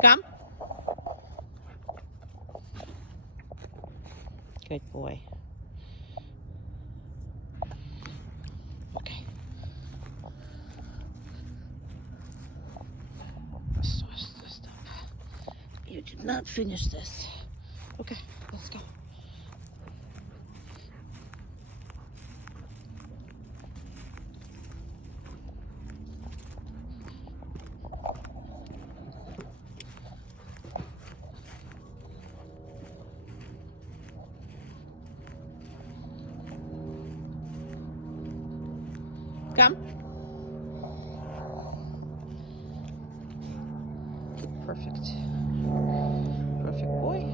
Come. Good boy. Okay. Stop. You did not finish this. Okay, let's go. Come. Perfect. Perfect boy.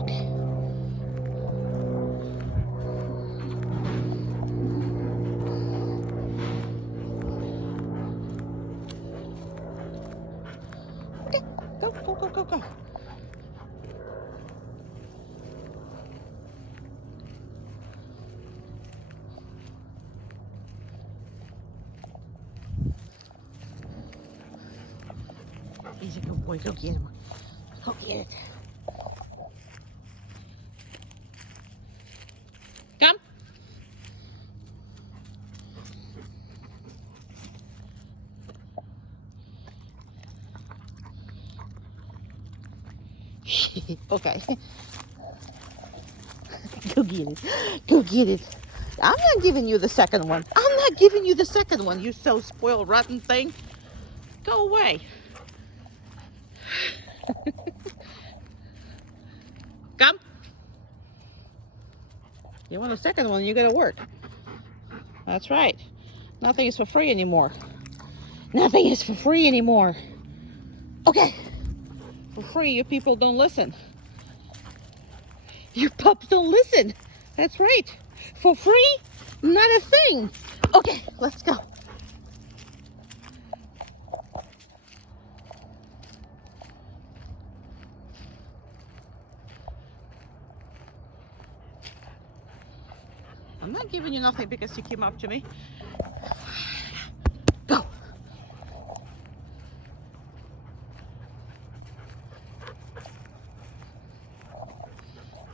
Okay. Okay. Go. He's a good boy. Go get him. Go get it. Come. Okay. Go get it. Go get it. I'm not giving you the second one. I'm not giving you the second one, you so spoiled rotten thing. Go away. Come. You want a second one, you gotta work. That's right. Nothing is for free anymore. Nothing is for free anymore. Okay. For free, you people don't listen. You pups don't listen. That's right. For free, not a thing. Okay, let's go. I'm not giving you nothing because you came up to me. Go.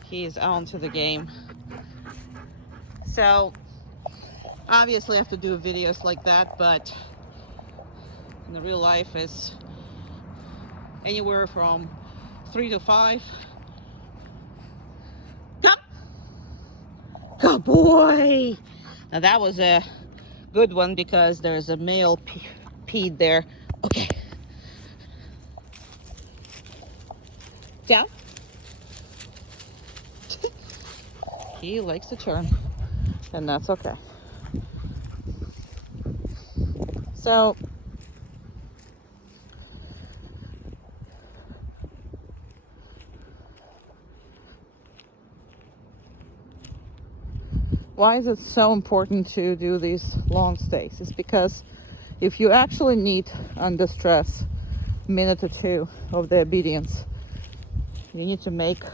He is on to the game. So, obviously I have to do videos like that, but in the real life is anywhere from 3 to 5. Come. Good boy. Now that was a good one because there's a male peed there. Okay. Down. He likes to turn, and that's okay. So why is it so important to do these long stays? It's because if you actually need, under stress, a minute or two of the obedience, you need to make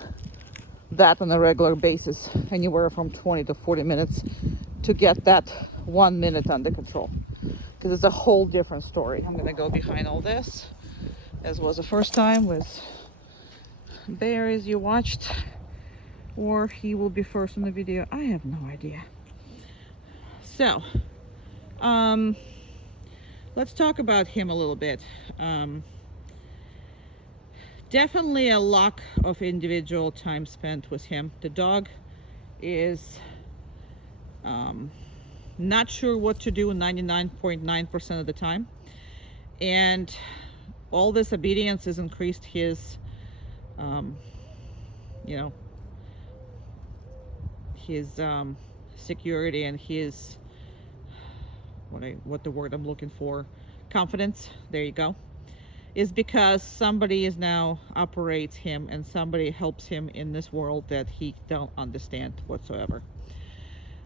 that on a regular basis, anywhere from 20 to 40 minutes to get that 1 minute under control, because it's a whole different story. I'm gonna go behind all this, as was the first time with Bear, as you watched, or he will be first in the video. I have no idea. So let's talk about him a little bit. Definitely a lack of individual time spent with him. The dog is not sure what to do 99.9% of the time, and all this obedience has increased his his security and his what the word I'm looking for, confidence, there you go, is because somebody is now operates him and somebody helps him in this world that he don't understand whatsoever.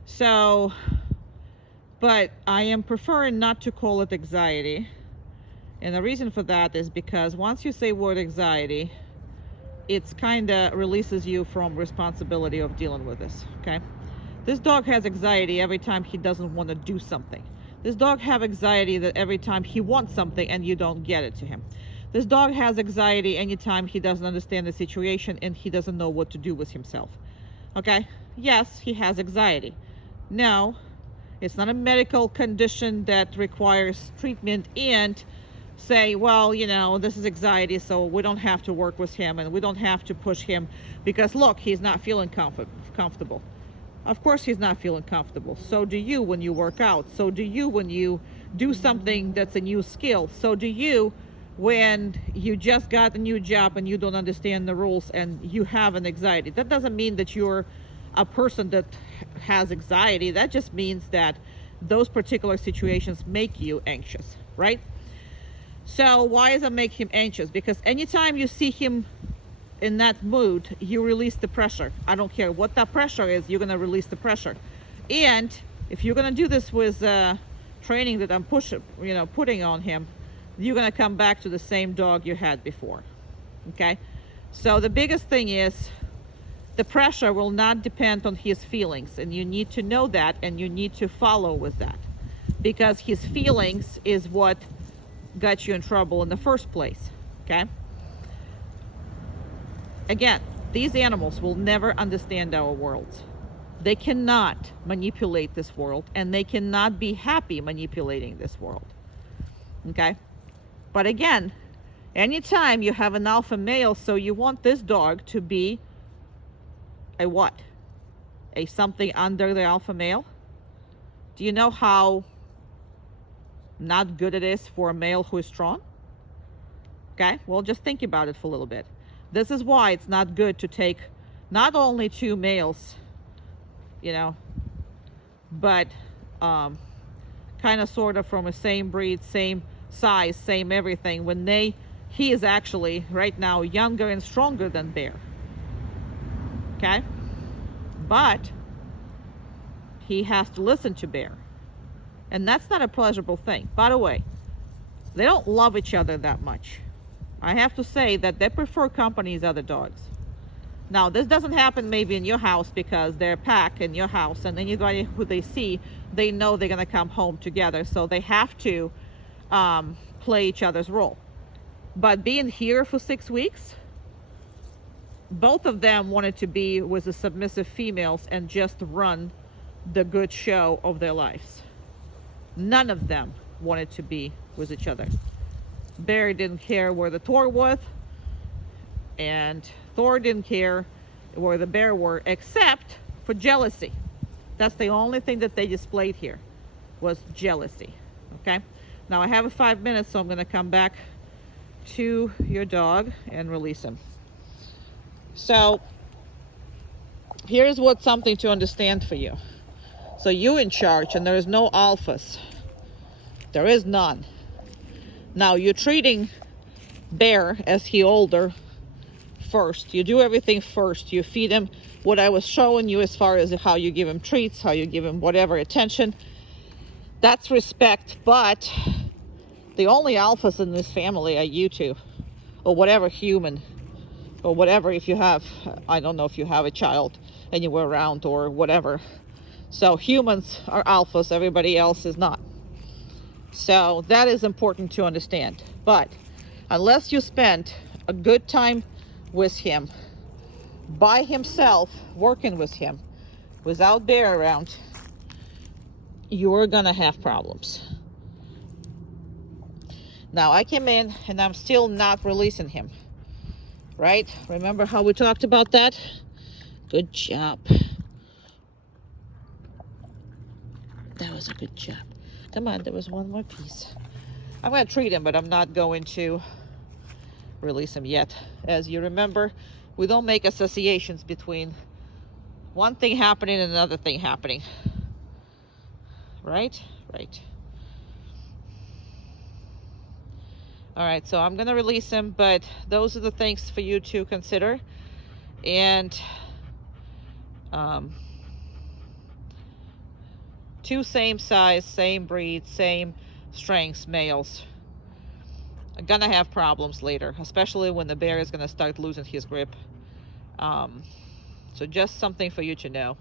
So, but I am preferring not to call it anxiety, and the reason for that is because once you say word anxiety, it's kind of releases you from responsibility of dealing with this. Okay, this dog has anxiety every time he doesn't want to do something. This dog have anxiety that every time he wants something and you don't get it to him. This dog has anxiety anytime he doesn't understand the situation and he doesn't know what to do with himself. Okay? Yes, he has anxiety. No, it's not a medical condition that requires treatment and say, well, you know, this is anxiety, so we don't have to work with him and we don't have to push him because look, he's not feeling comfortable. Of course he's not feeling comfortable. So do you when you work out. So do you when you do something that's a new skill. So do you when you just got a new job and you don't understand the rules and you have an anxiety. That doesn't mean that you're a person that has anxiety. That just means that those particular situations make you anxious, right? So why does it make him anxious? Because anytime you see him in that mood, you release the pressure. I don't care what that pressure is, you're going to release the pressure. And if you're going to do this with training that I'm putting on him, you're going to come back to the same dog you had before. Okay? So the biggest thing is the pressure will not depend on his feelings, and you need to know that, and you need to follow with that, because his feelings is what got you in trouble in the first place. Okay? Again, these animals will never understand our world. They cannot manipulate this world, and they cannot be happy manipulating this world. Okay? But again, anytime you have an alpha male, so you want this dog to be a what? A something under the alpha male? Do you know how not good it is for a male who is strong? Okay, well, just think about it for a little bit. This is why it's not good to take not only two males, you know, but kind of sort of from the same breed, same size, same everything, when he is actually right now younger and stronger than Bear. Okay? But he has to listen to Bear. And that's not a pleasurable thing. By the way, they don't love each other that much. I have to say that they prefer company as other dogs. Now, this doesn't happen maybe in your house because they're a pack in your house, and anybody who they see, they know they're going to come home together. So they have to play each other's role. But being here for 6 weeks, both of them wanted to be with the submissive females and just run the good show of their lives. None of them wanted to be with each other. Bear didn't care where the Thor was, and Thor didn't care where the Bear were, except for jealousy. That's the only thing that they displayed here, was jealousy. Okay? Now I have 5 minutes, so I'm going to come back to your dog and release him. So here's what's something to understand for you. So you're in charge, and there is no alphas. There is none. Now you're treating Bear as he older first. You do everything first. You feed him what I was showing you as far as how you give him treats, how you give him whatever attention. That's respect, but the only alphas in this family are you two, or whatever human, or whatever, if you have, I don't know if you have a child anywhere around or whatever. So humans are alphas, everybody else is not. So that is important to understand. But unless you spend a good time with him, by himself, working with him, without Bear around, you're gonna have problems. Now I came in and I'm still not releasing him, right? Remember how we talked about that? Good job. That was a good job. Come on, there was one more piece. I'm going to treat him, but I'm not going to release him yet. As you remember, we don't make associations between one thing happening and another thing happening. Right? Right. All right, so I'm going to release him, but those are the things for you to consider. And two same size, same breed, same strengths males are gonna have problems later, especially when the Bear is gonna start losing his grip. So just something for you to know,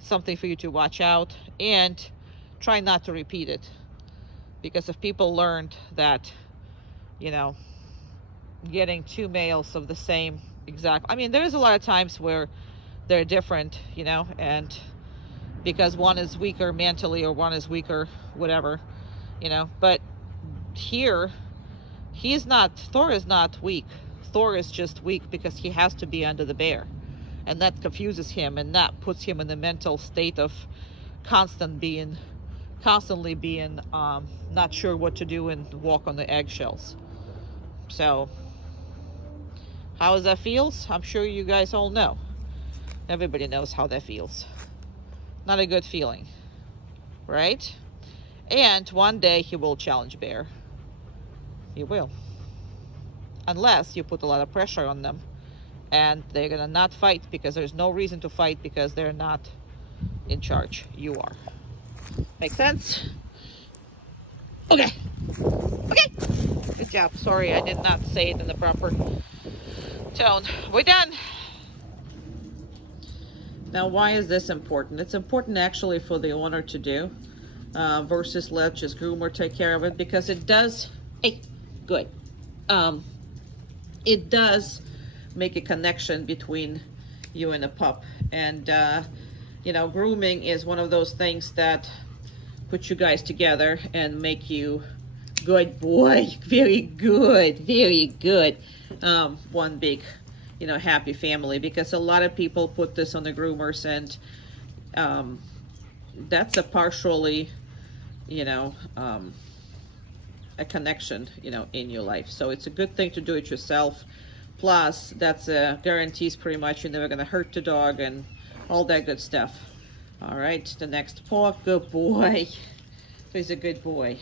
something for you to watch out. And try not to repeat it, because if people learned that, you know, getting two males of the same exact, I mean, there is a lot of times where they're different, you know, and because one is weaker mentally or one is weaker whatever, you know, but here Thor is not weak. Thor is just weak because he has to be under the bear, and that confuses him, and that puts him in the mental state of constantly being not sure what to do and walk on the eggshells. So how that feels, I'm sure you guys all know. Everybody knows how that feels. Not a good feeling, right? And one day he will challenge bear. He will. Unless you put a lot of pressure on them, and they're gonna not fight, because there's no reason to fight, because they're not in charge. You are. Make sense? Okay. Okay. Good job. Sorry, I did not say it in the proper tone. We're done. Now, why is this important? It's important actually for the owner to do, versus let just groomer take care of it, because it does, hey, good. It does make a connection between you and a pup. And, you know, grooming is one of those things that put you guys together and make you good boy, very good, very good. One big, you know, happy family, because a lot of people put this on the groomers, and that's a partially, you know, a connection, you know, in your life. So it's a good thing to do it yourself. Plus, that's a guarantees pretty much you're never gonna hurt the dog and all that good stuff. All right, the next paw, good boy. He's a good boy.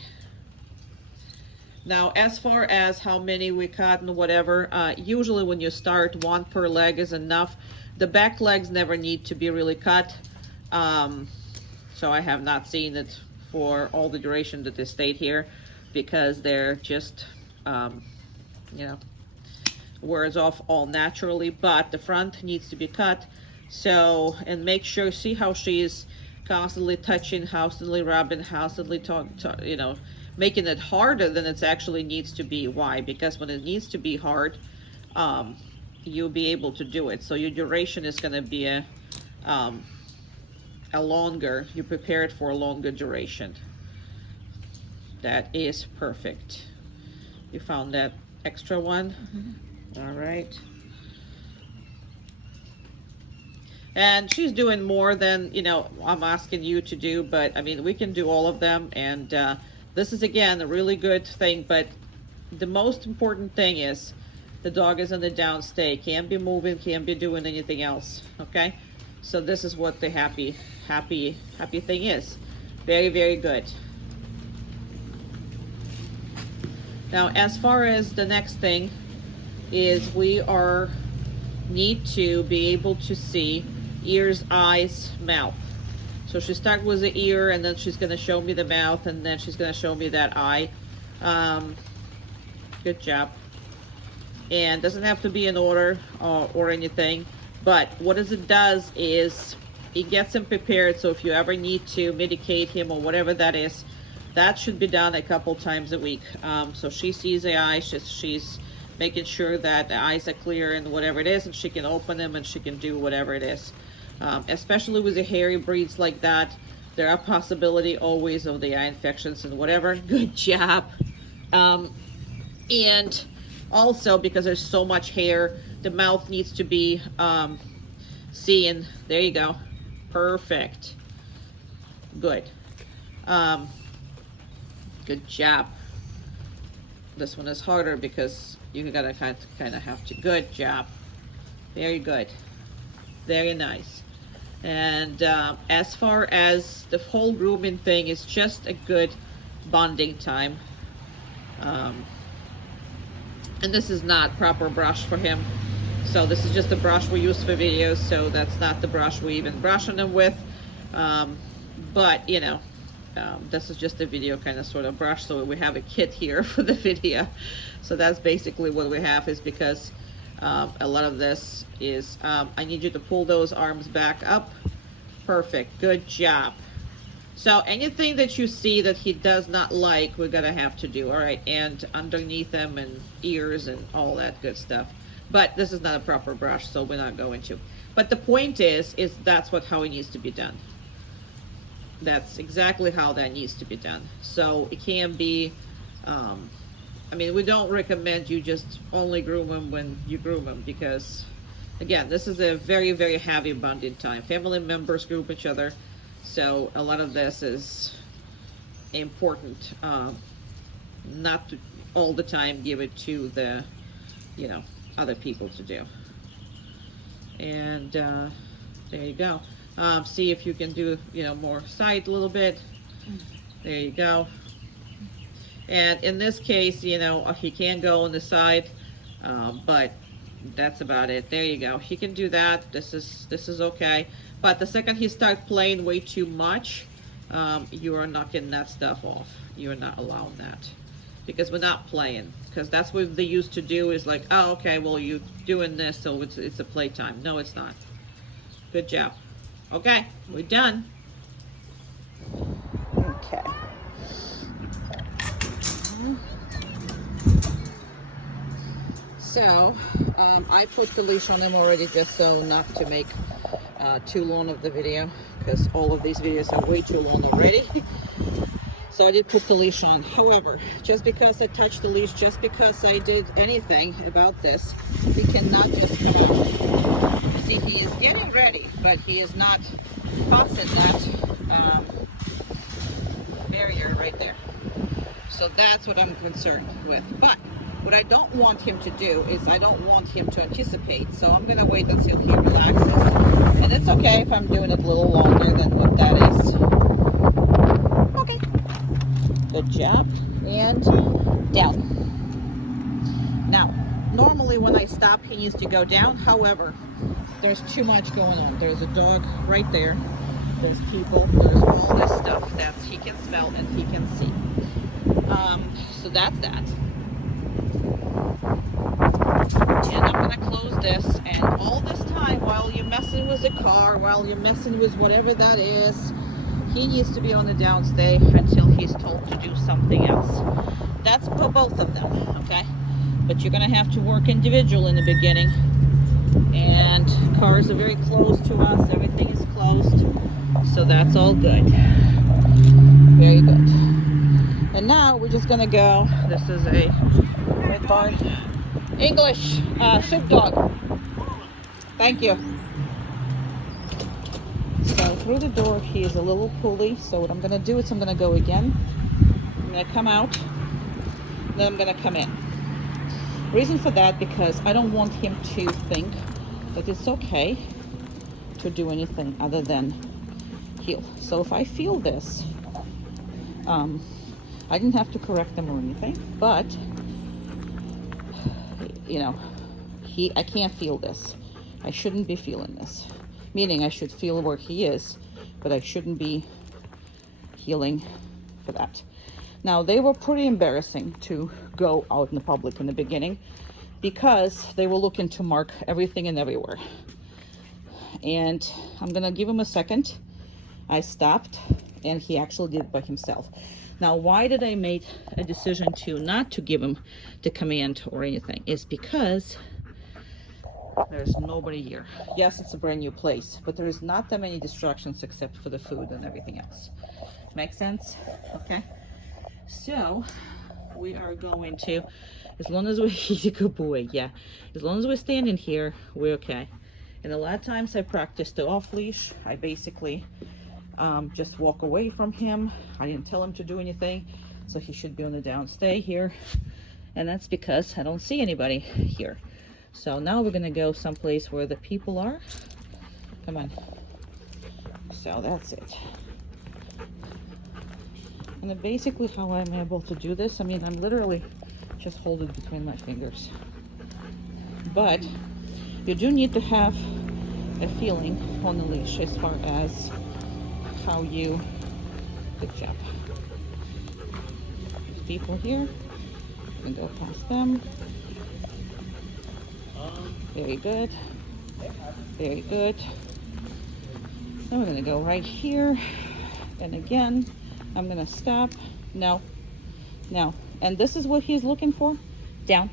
Now, as far as how many we cut and whatever, usually when you start, one per leg is enough. The back legs never need to be really cut. So I have not seen it for all the duration that they stayed here, because they're just, you know, wears off all naturally. But the front needs to be cut. So, and make sure, see how she's constantly touching, constantly rubbing, constantly you know, making it harder than it actually needs to be. Why? Because when it needs to be hard, you'll be able to do it. So your duration is going to be a longer, you prepare it for a longer duration. That is perfect. You found that extra one? Mm-hmm. All right. And she's doing more than, you know, I'm asking you to do, but I mean, we can do all of them. And this is, again, a really good thing. But the most important thing is the dog is in the down stay. Can't be moving, can't be doing anything else. Okay? So this is what the happy thing is. Very, very good. Now, as far as the next thing is, we need to be able to see ears, eyes, mouth. So she starts with the ear, and then she's going to show me the mouth, and then she's going to show me that eye. Good job. And doesn't have to be in order or anything, but what it does is it gets him prepared. So if you ever need to medicate him or whatever that is, that should be done a couple times a week. So she sees the eye, she's making sure that the eyes are clear and whatever it is, and she can open them and she can do whatever it is. Especially with the hairy breeds like that, there are possibility always of the eye infections and whatever. Good job. And also, because there's so much hair, the mouth needs to be seeing. There you go. Perfect. Good. Good job. This one is harder because you gotta kind of have to. Good job. Very good. Very nice. And as far as the whole grooming thing, is just a good bonding time. And this is not proper brush for him. So this is just the brush we use for videos. So that's not the brush we even brushing him with. But you know, this is just a video kind of sort of brush. So we have a kit here for the video. So that's basically what we have, is because a lot of this is, I need you to pull those arms back up. Perfect. Good job. So anything that you see that he does not like, we're gonna have to do. All right, and underneath them and ears and all that good stuff. But this is not a proper brush, so we're not going to. But the point is that's how it needs to be done. That's exactly how that needs to be done. So it can be, I mean, we don't recommend you just only groom them when you groom them, because again, this is a very, very heavy bonding time. Family members group each other. So a lot of this is important, not to all the time give it to the, other people to do. And there you go. See if you can do, more side a little bit. There you go. And in this case, he can go on the side, but that's about it. There you go. He can do that. This is okay. But the second he starts playing way too much, you are knocking that stuff off. You are not allowing that, because we're not playing. Because that's what they used to do, is like, oh, okay, well, you're doing this, so it's a playtime. No, it's not. Good job. Okay, we're done. Okay. So, I put the leash on him already, just so not to make too long of the video, because all of these videos are way too long already. So I did put the leash on. However, just because I touched the leash, just because I did anything about this, he cannot just come out. You see, he is getting ready, but he is not passing that barrier right there. So that's what I'm concerned with. But what I don't want him to do is, I don't want him to anticipate. So I'm going to wait until he relaxes. And it's okay if I'm doing it a little longer than what that is. Okay. Good job. And down. Now, normally when I stop, he needs to go down. However, there's too much going on. There's a dog right there. There's people. There's all this stuff that he can smell and he can see. So that's that. And I'm gonna close this, and all this time while you're messing with the car, while you're messing with whatever that is, he needs to be on the downstay until he's told to do something else. That's for both of them, okay? But you're gonna have to work individual in the beginning. And cars are very close to us, everything is closed, so that's all good. Very good. And now we're just gonna go, this is a red barn, English sheepdog. Thank you. So through the door, he is a little pulley. So what I'm gonna do is I'm gonna go again. I'm gonna come out, then I'm gonna come in. Reason for that, because I don't want him to think that it's okay to do anything other than heel. So if I feel this, I didn't have to correct them or anything, but I can't feel this. I shouldn't be feeling this. Meaning I should feel where he is, but I shouldn't be healing for that. Now, they were pretty embarrassing to go out in the public in the beginning, because they were looking to mark everything and everywhere. And I'm gonna give him a second. I stopped, and he actually did it by himself. Now, why did I make a decision to not to give him the command or anything? Is because there's nobody here. Yes, it's a brand new place, but there is not that many distractions except for the food and everything else. Make sense? Okay. So we are going to, as long as he's a good boy, yeah. As long as we're standing here, we're okay. And a lot of times I practice the off leash. I basically just walk away from him. I didn't tell him to do anything, so he should be on the downstay here. And that's because I don't see anybody here. So now we're gonna go someplace where the people are. Come on. So that's it. And then basically how I'm able to do this, I mean, I'm literally just hold it between my fingers. But you do need to have a feeling on the leash as far as how you, good job. There's people here, you can go past them. Very good, very good. And we're gonna go right here. And again, I'm gonna stop. No, no. And this is what he's looking for. Down.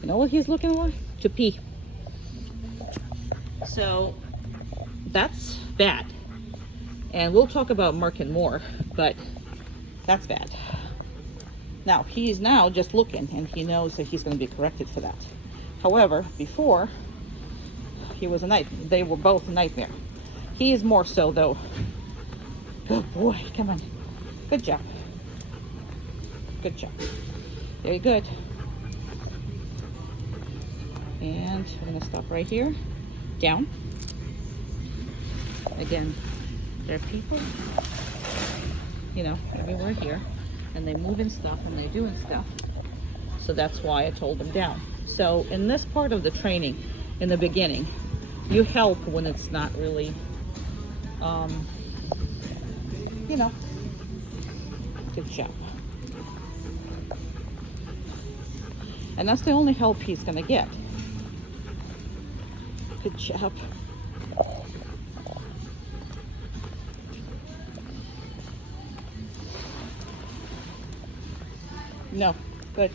You know what he's looking for? To pee. So that's bad. And we'll talk about Merkin more, but that's bad. Now, he's now just looking, and he knows that he's going to be corrected for that. However, before, he was a nightmare. They were both a nightmare. He is more so, though. Good boy. Come on. Good job. Good job. Very good. And I'm going to stop right here. Down. Again, there are people, you know, everywhere here. And they moving stuff and they're doing stuff. So that's why I told them down. So in this part of the training, in the beginning, you help when it's not really, you know, good job. And that's the only help he's gonna get. Good job. No, good.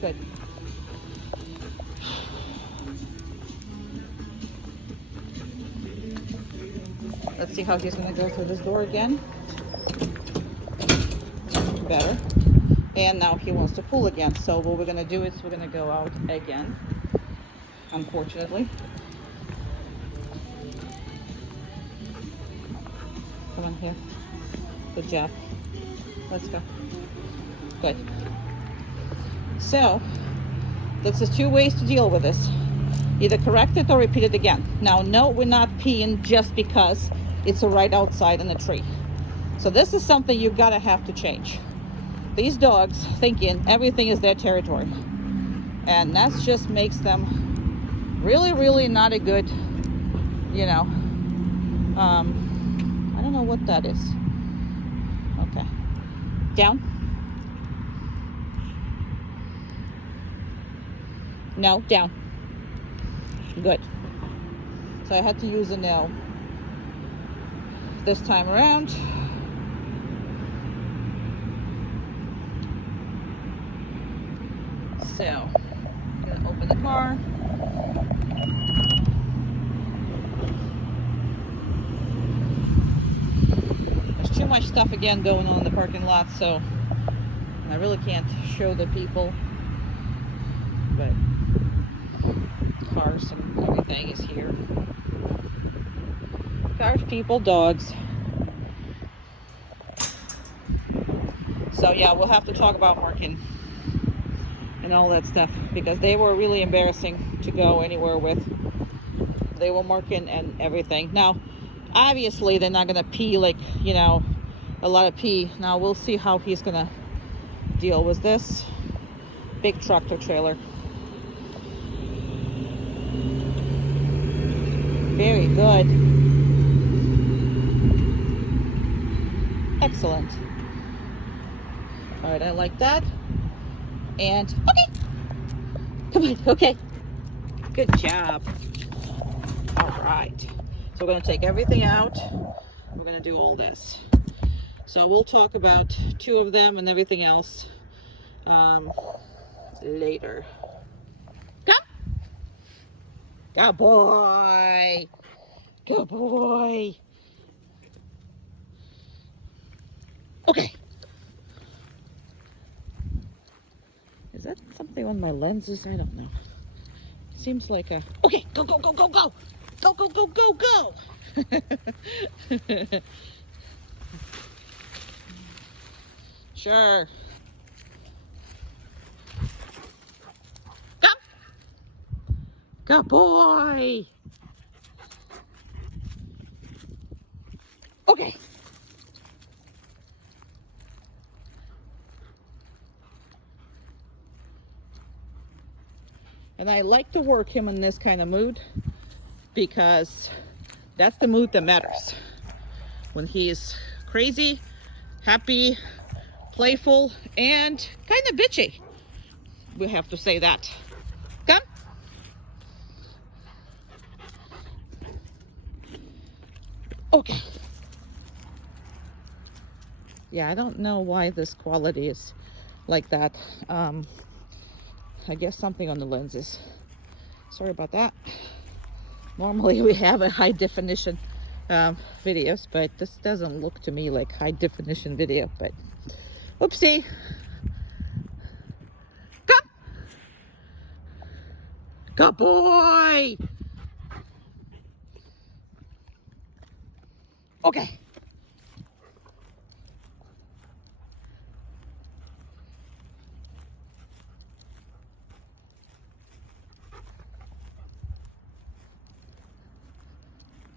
Good. Let's see how he's going to go through this door again. Better. And now he wants to pull again. So what we're going to do is we're going to go out again, unfortunately. Come on here. Good job. Let's go. Good. So, that's the two ways to deal with this. Either correct it or repeat it again. Now, no, we're not peeing just because it's right outside in the tree. So this is something you gotta have to change. These dogs thinking everything is their territory. And that just makes them really, really not a good, you know, I don't know what that is. Okay. Down. No, down. Good. So I had to use a no this time around. So, I'm gonna open the car. There's too much stuff again going on in the parking lot, so I really can't show the people, but cars and everything is here. Cars, people, dogs. So yeah, we'll have to talk about marking and all that stuff, because they were really embarrassing to go anywhere with. They were marking and everything. Now, obviously, they're not gonna pee like, you know, a lot of pee. Now we'll see how he's gonna deal with this big tractor trailer. Very good. Excellent. All right, I like that. And okay. Come on, okay. Good job. All right. So we're gonna take everything out. We're gonna do all this. So we'll talk about two of them and everything else later. Come. Good boy. Good boy. Okay. Is that something on my lenses? I don't know. Seems like a... Okay, go, go, go, go, go. Go, go, go, go, go. Sure. Come. Good boy. Okay. And I like to work him in this kind of mood, because that's the mood that matters. When he is crazy, happy, playful, and kind of bitchy. We have to say that. Come. Okay. Yeah, I don't know why this quality is like that. I guess something on the lenses. Sorry about that. Normally we have a high definition videos, but this doesn't look to me like high definition video, but whoopsie. Come. Good boy. Okay.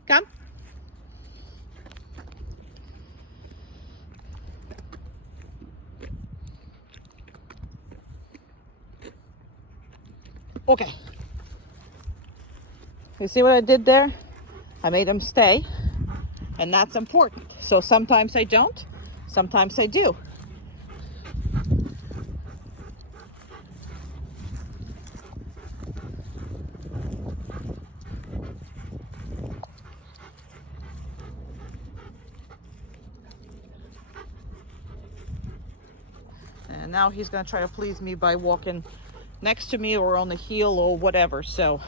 Come. Okay. You see what I did there? I made him stay, and that's important. So sometimes I don't, sometimes I do. And now he's gonna try to please me by walking next to me or on the heel or whatever. So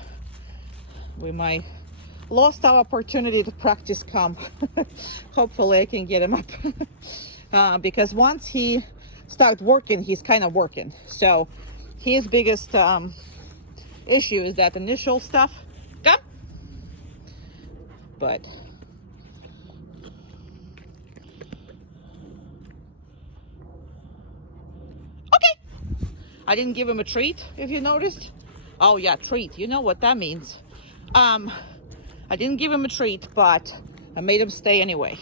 we might lost our opportunity to practice calm. Hopefully I can get him up. Because once he starts working, he's kind of working. So his biggest issue is that initial stuff. Come. But I didn't give him a treat, if you noticed. Oh yeah, treat. You know what that means. I didn't give him a treat, but I made him stay anyway.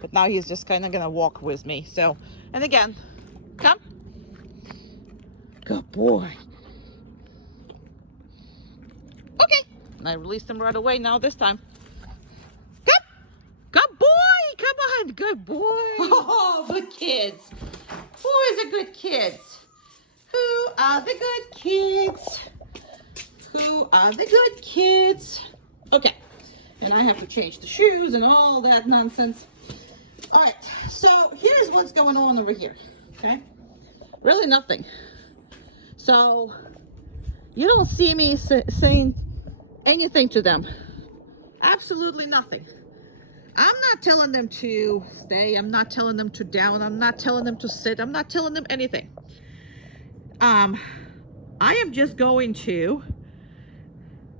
But now he's just kind of gonna walk with me. So, and again, come. Good boy. Okay. And I released him right away now this time. Good boy! Come on, good boy! Oh, good kids! Who is the good kids? Who are the good kids? Who are the good kids? Okay, and I have to change the shoes and all that nonsense. All right, so here's what's going on over here, okay? Really nothing. So, you don't see me saying anything to them. Absolutely nothing. I'm not telling them to stay. I'm not telling them to down. I'm not telling them to sit. I'm not telling them anything. I am just going to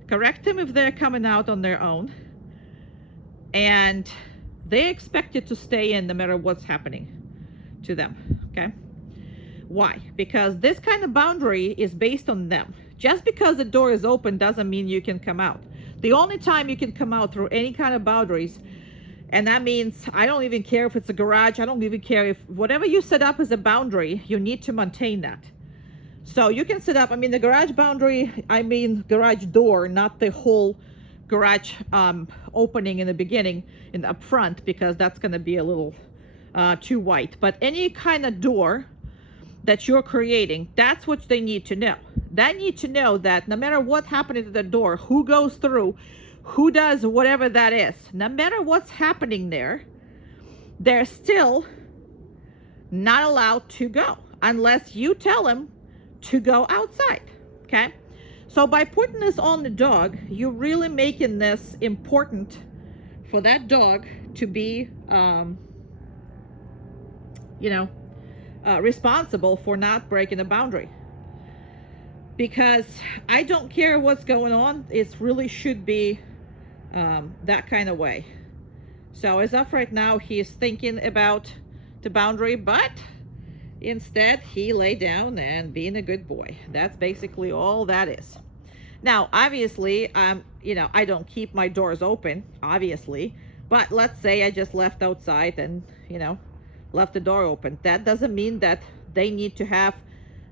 correct them if they're coming out on their own. And they expect it to stay in no matter what's happening to them, okay? Why? Because this kind of boundary is based on them. Just because the door is open doesn't mean you can come out. The only time you can come out through any kind of boundaries, and that means I don't even care if it's a garage, I don't even care if whatever you set up as a boundary, you need to maintain that. So you can set up, I mean the garage boundary, I mean garage door, not the whole garage opening in the beginning and up front, because that's going to be a little too wide. But any kind of door that you're creating, that's what they need to know. They need to know that no matter what happening to the door, who goes through, who does whatever that is, no matter what's happening there, they're still not allowed to go unless you tell them to go outside, okay? So by putting this on the dog, you're really making this important for that dog to be, responsible for not breaking a boundary. Because I don't care what's going on, it really should be that kind of way. So as of right now, he's thinking about the boundary, but instead he lay down and being a good boy. That's basically all that is. Now obviously I don't keep my doors open, obviously, but let's say I just left outside and left the door open. That doesn't mean that they need to have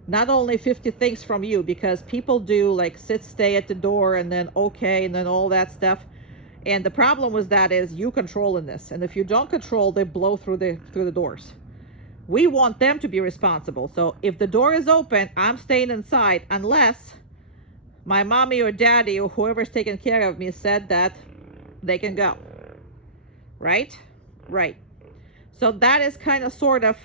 not only 50 things from you, because people do like sit, stay at the door and then okay and then all that stuff. And the problem with that is you controlling this, and if you don't control, they blow through the doors. We want them to be responsible. So if the door is open, I'm staying inside unless my mommy or daddy or whoever's taking care of me said that they can go. Right? Right. So that is kind of sort of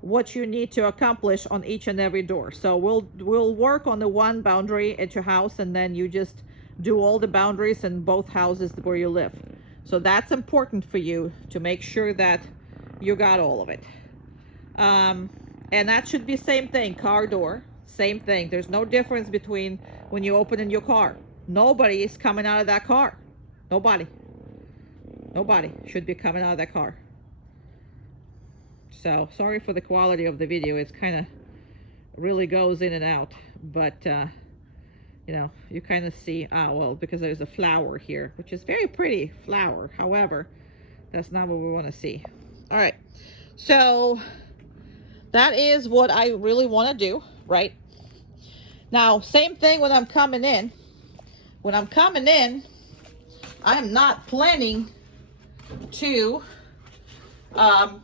what you need to accomplish on each and every door. So we'll work on the one boundary at your house, and then you just do all the boundaries in both houses where you live. So that's important for you to make sure that you got all of it. And that should be same thing, car door, same thing. There's no difference between when you open in your car. Nobody is coming out of that car. Nobody should be coming out of that car. So sorry for the quality of the video. It's kind of really goes in and out, but you know, you kind of see, well, because there's a flower here, which is very pretty flower. However, that's not what we want to see. All right, so that is what I really want to do, right? Now, same thing when I'm coming in. When I'm coming in, I am not planning to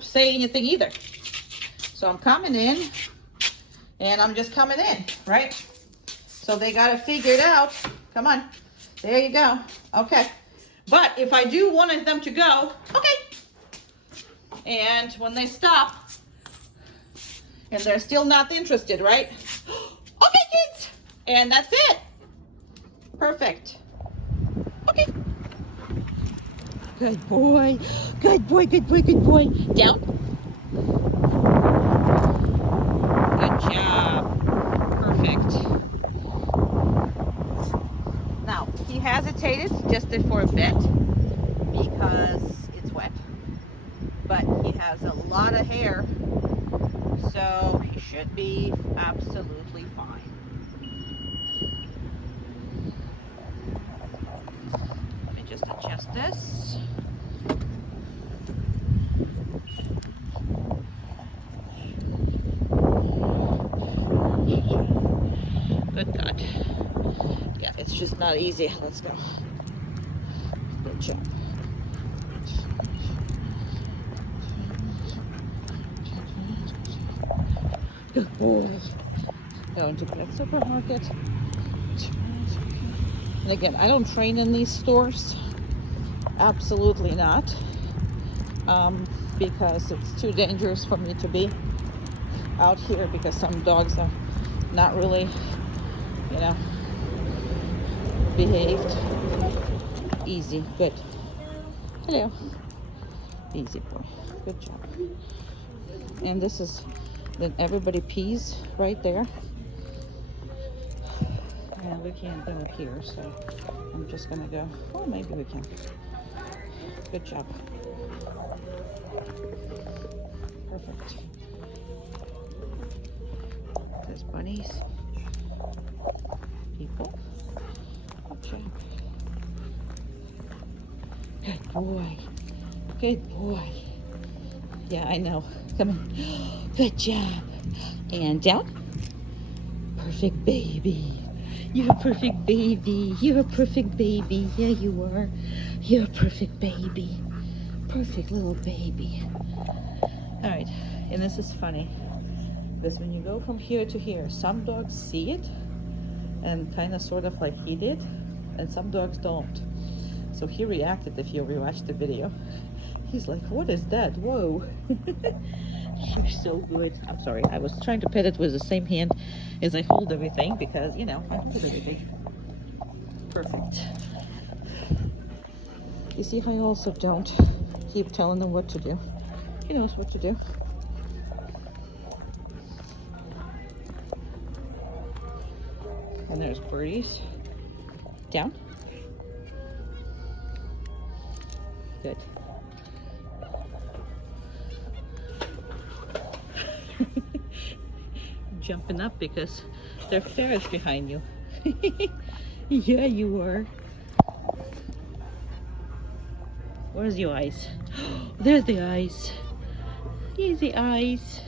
say anything either. So I'm coming in and I'm just coming in, right? So they got to figure it out. Come on. There you go. Okay. But if I do want them to go, okay. And when they stop and they're still not interested, right? Okay, kids. And that's it. Perfect. Okay. Good boy. Good boy, good boy, good boy. Down. Good job. Perfect. Now, he hesitated just for a bit because it's wet. But he has a lot of hair, so he should be absolutely fine. Let me just adjust this. Good God. Yeah, it's just not easy. Let's go. Good job. Good boy. Going to Pet Supermarket. And again, I don't train in these stores. Absolutely not. Because it's too dangerous for me to be out here because some dogs are not really, you know, behaved. Easy. Good. Hello. Easy boy. Good job. And this is, then everybody pees right there. And we can't go here, so I'm just gonna go, oh, maybe we can. Good job. Perfect. There's bunnies. People. Good job. Good boy. Good boy. Yeah, I know. Come on. Good job. And down. Perfect baby. You're a perfect baby. You're a perfect baby. Yeah, you are. You're a perfect baby. Perfect little baby. All right. And this is funny. Because when you go from here to here, some dogs see it and kind of sort of like he did, and some dogs don't. So he reacted, if you rewatch the video. He's like, what is that? Whoa. You're so good. I'm sorry. I was trying to pet it with the same hand as I hold everything because, you know, I hold everything. Perfect. You see how I also don't keep telling him what to do. He knows what to do. And there's birdies. Down. Good. Jumping up because there are ferrets behind you. Yeah, you are. Where's your eyes? There's the eyes. Here's the eyes.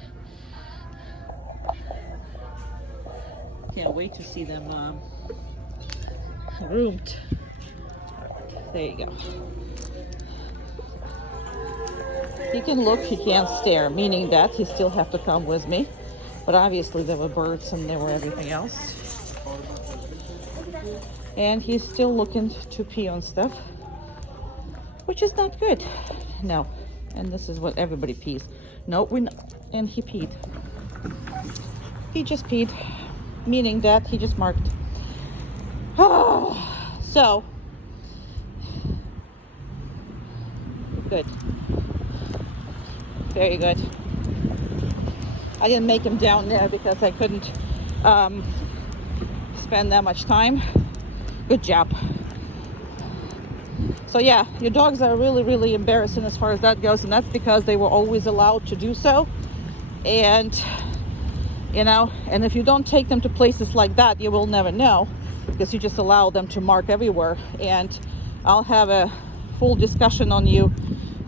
Can't wait to see them groomed. There you go. He can look, he can't stare, meaning that he still have to come with me. But obviously there were birds and there were everything else. And he's still looking to pee on stuff, which is not good. No. And this is what everybody pees. No, we're not. And he peed. He just peed, meaning that he just marked. Oh, so good. Very good. I didn't make him down there because I couldn't spend that much time. Good job. So yeah, your dogs are really, really embarrassing as far as that goes, and that's because they were always allowed to do so. And you know, and if you don't take them to places like that, you will never know, because you just allow them to mark everywhere. And I'll have a full discussion on you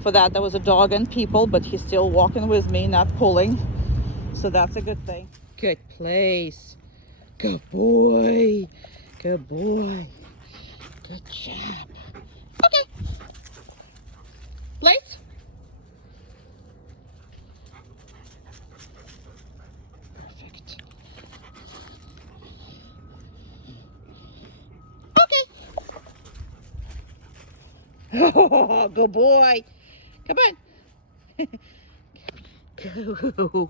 for that. That was a dog and people, but he's still walking with me, not pulling, so that's a good thing. Good place. Good boy. Good boy. Good job. Okay. Place. Perfect. Okay. Oh, good boy. Come on.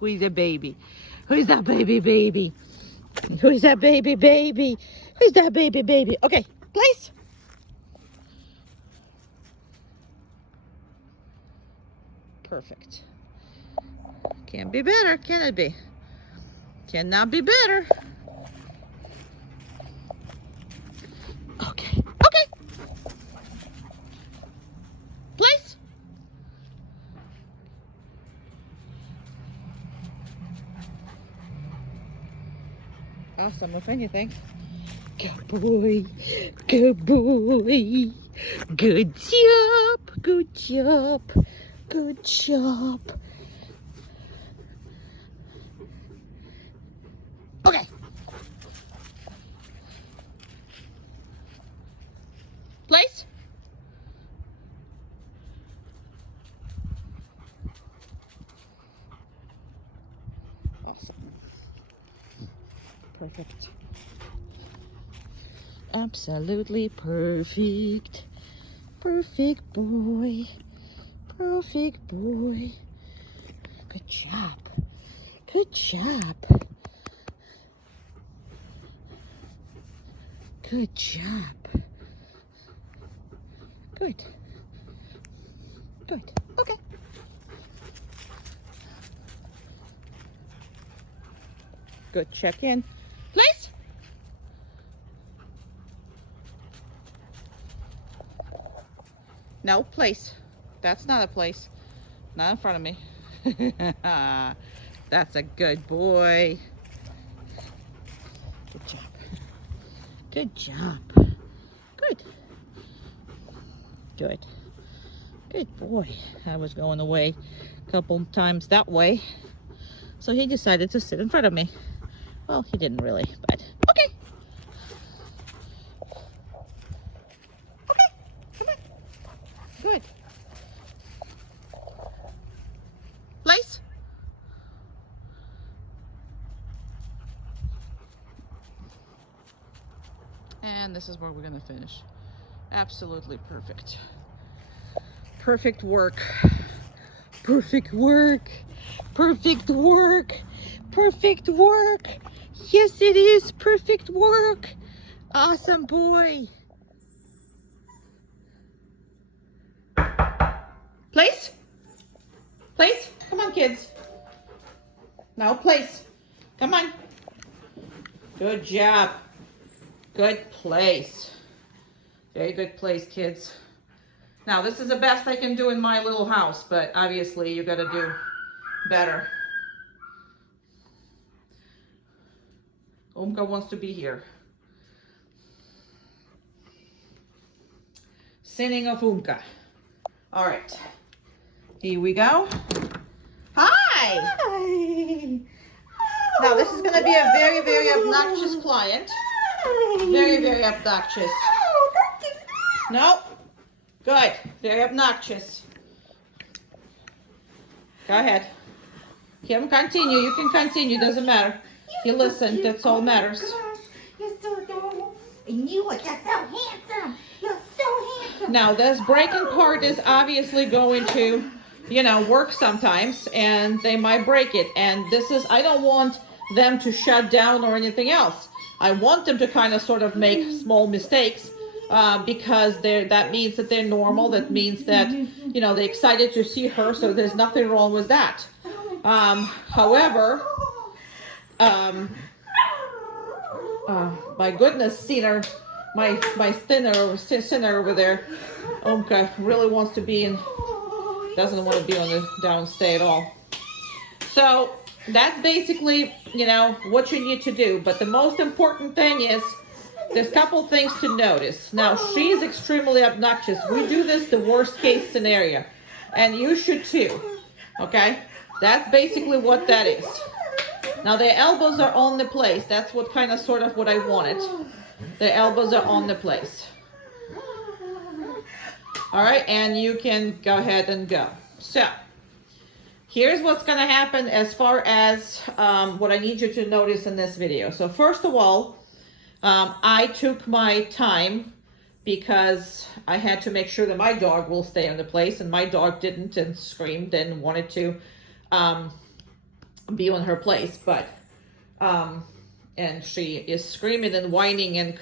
Who's the baby? Who's that baby? Who's that baby? Who's that baby? Okay, place. Perfect. Can't be better, can it be? Cannot be better. Okay. Place. Awesome, if anything. Good boy. Good boy. Good job. Okay. Place. Awesome. Perfect. Absolutely perfect. Perfect boy. Perfect boy. Good job. Good job. Good job. Good. Good. Okay. Good. Check in. Place. No, place. That's not a place. Not in front of me. That's a good boy. Good job. Good job. Good. Good. Good boy. I was going away a couple times that way, so he decided to sit in front of me. Well, he didn't really, but okay. Okay, come on. Good. Place. And this is where we're gonna finish. Absolutely perfect. Perfect work. Perfect work. Perfect work. Perfect work. Yes, it is perfect work. Awesome boy. Place. Place. Come on, kids. Now place. Come on. Good job. Good place. Very good place, kids. Now, this is the best I can do in my little house, but obviously you gotta do better. Umka wants to be here. Sinning of Umka. All right, here we go. Hi! Hi! Now, this is gonna be a very, very obnoxious client. Very, very obnoxious. Nope. Good. Very obnoxious. Go ahead. Kim, continue. You can continue. Doesn't matter. You listen. That's all matters. And you are just so handsome. You're so handsome. Now, this breaking part is obviously going to, work sometimes, and they might break it. And I don't want them to shut down or anything else. I want them to kind of sort of make small mistakes, because that means that they're normal. That means that, they're excited to see her, so there's nothing wrong with that. However, my goodness, Sinner, my sinner over there, Omka, really wants to be in, doesn't want to be on the downstay at all. So that's basically, what you need to do. But the most important thing is, there's a couple things to notice. Now, she's extremely obnoxious. We do this the worst case scenario, and you should too, okay? That's basically what that is. Now, their elbows are on the place. That's what kind of sort of what I wanted. The elbows are on the place. All right, and you can go ahead and go. So, here's what's going to happen as far as what I need you to notice in this video. So, first of all, I took my time because I had to make sure that my dog will stay on the place, and my dog didn't and screamed and wanted to be on her place, but and she is screaming and whining and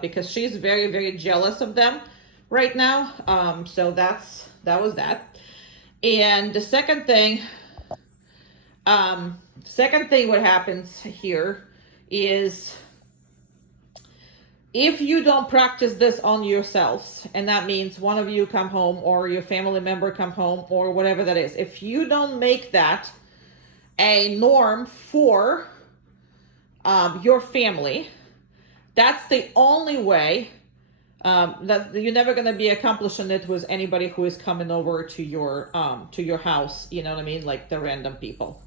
because she's very, very jealous of them right now. So that was that. And the second thing what happens here is, if you don't practice this on yourselves, and that means one of you come home or your family member come home or whatever that is, if you don't make that a norm for your family, that's the only way that you're never going to be accomplishing it with anybody who is coming over to your house, you know what I mean, like the random people.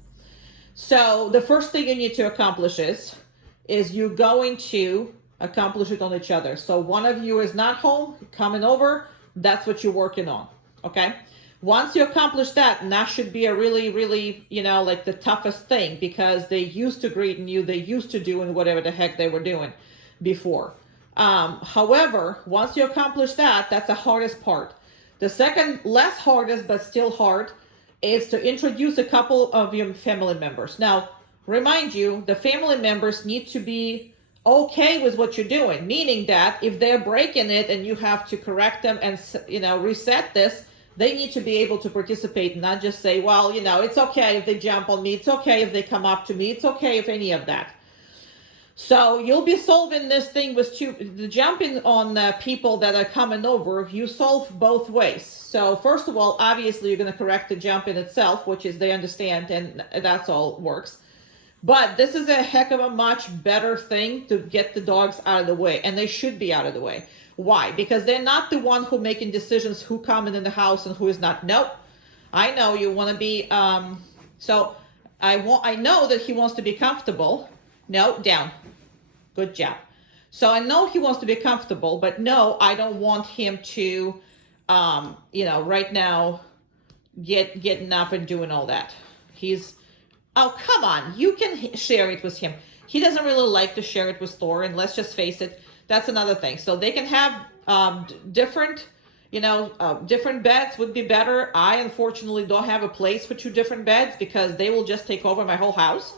So the first thing you need to accomplish is you're going to accomplish it on each other. So one of you is not home, coming over, that's what you're working on, okay? Once you accomplish that, and that should be a really, really, like the toughest thing, because they used to greeting you, they used to doing whatever the heck they were doing before. However, once you accomplish that, that's the hardest part. The second, less hardest, but still hard, is to introduce a couple of your family members. Now, remind you, the family members need to be okay with what you're doing, meaning that if they're breaking it and you have to correct them and, reset this, they need to be able to participate, not just say, well, it's okay if they jump on me, it's okay if they come up to me, it's okay if any of that. So you'll be solving this thing with the jumping on people that are coming over. You solve both ways. So first of all, obviously you're going to correct the jump in itself, which is they understand, and that's all works. But this is a heck of a much better thing to get the dogs out of the way, and they should be out of the way. Why? Because they're not the one who making decisions who coming in the house and who is not. Nope. I know you want to be, so I know that he wants to be comfortable. No, down. Good job. So I know he wants to be comfortable, but no, I don't want him to, right now getting up and doing all that. Oh, come on. You can share it with him. He doesn't really like to share it with Thor, and let's just face it, that's another thing. So they can have different beds would be better. I, unfortunately, don't have a place for 2 different beds because they will just take over my whole house.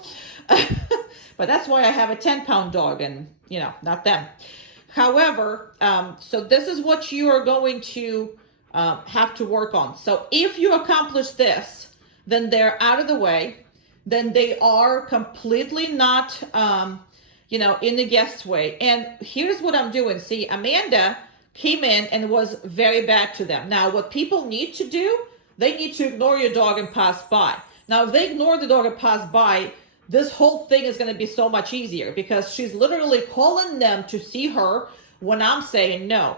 But that's why I have a 10-pound dog and, not them. However, so this is what you are going to have to work on. So if you accomplish this, then they're out of the way. Then they are completely not, in the guest way. And here's what I'm doing. See, Amanda came in and was very bad to them. Now, what people need to do, they need to ignore your dog and pass by. Now, if they ignore the dog and pass by, this whole thing is going to be so much easier because she's literally calling them to see her when I'm saying no.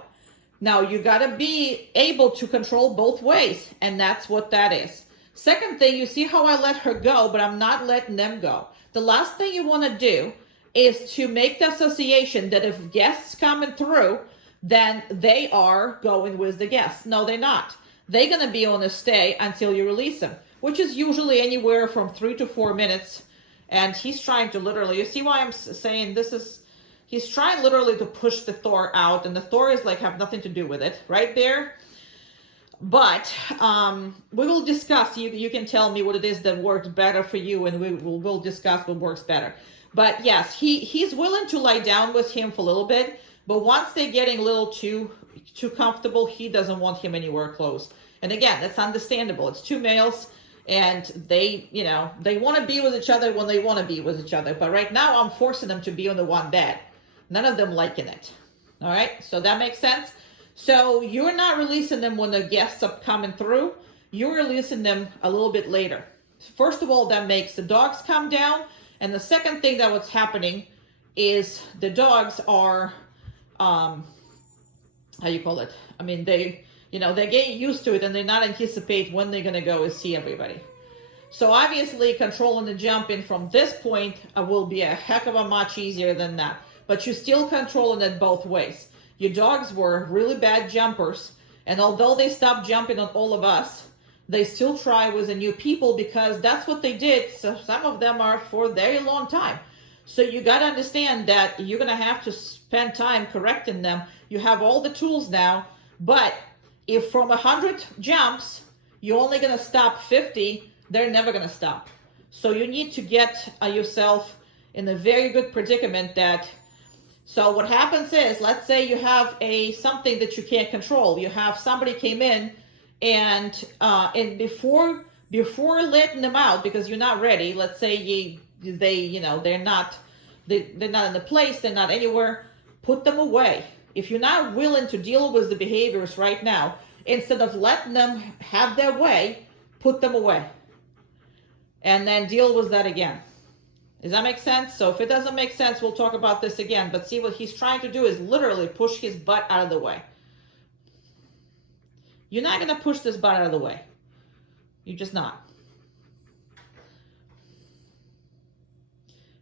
Now, you got to be able to control both ways, and that's what that is. Second thing, you see how I let her go, but I'm not letting them go. The last thing you want to do is to make the association that if guests coming through, then they are going with the guests. No, they're not. They're going to be on a stay until you release them, which is usually anywhere from 3 to 4 minutes. And he's trying to literally, you see why I'm saying this is He's trying literally to push the Thor out, and the Thor is like have nothing to do with it, right, Bear? But we will discuss. You can tell me what it is that works better for you, and we'll discuss what works better. But yes, he's willing to lie down with him for a little bit, but once they're getting a little too comfortable, he doesn't want him anywhere close. And again, that's understandable. It's two males, and they they want to be with each other when they want to be with each other. But right now, I'm forcing them to be on the one bed. None of them liking it. All right, so that makes sense. So you're not releasing them when the guests are coming through. You're releasing them a little bit later. First of all, that makes the dogs come down. And the second thing that what's happening is the dogs are, how you call it? I mean, they're getting used to it, and they're not anticipate when they're going to go and see everybody. So obviously controlling the jumping from this point will be a heck of a much easier than that. But you're still controlling it both ways. Your dogs were really bad jumpers, and although they stopped jumping on all of us, they still try with the new people because that's what they did. So some of them are for a very long time. So you got to understand that you're going to have to spend time correcting them. You have all the tools now, but if from 100 jumps, you're only going to stop 50, they're never going to stop. So you need to get yourself in a very good predicament that. So what happens is, let's say you have something that you can't control. You have somebody came in, and before letting them out because you're not ready. Let's say they're not in the place. They're not anywhere. Put them away. If you're not willing to deal with the behaviors right now, instead of letting them have their way, put them away, and then deal with that again. Does that make sense? So if it doesn't make sense, we'll talk about this again. But see, what he's trying to do is literally push his butt out of the way. You're not going to push this butt out of the way. You're just not.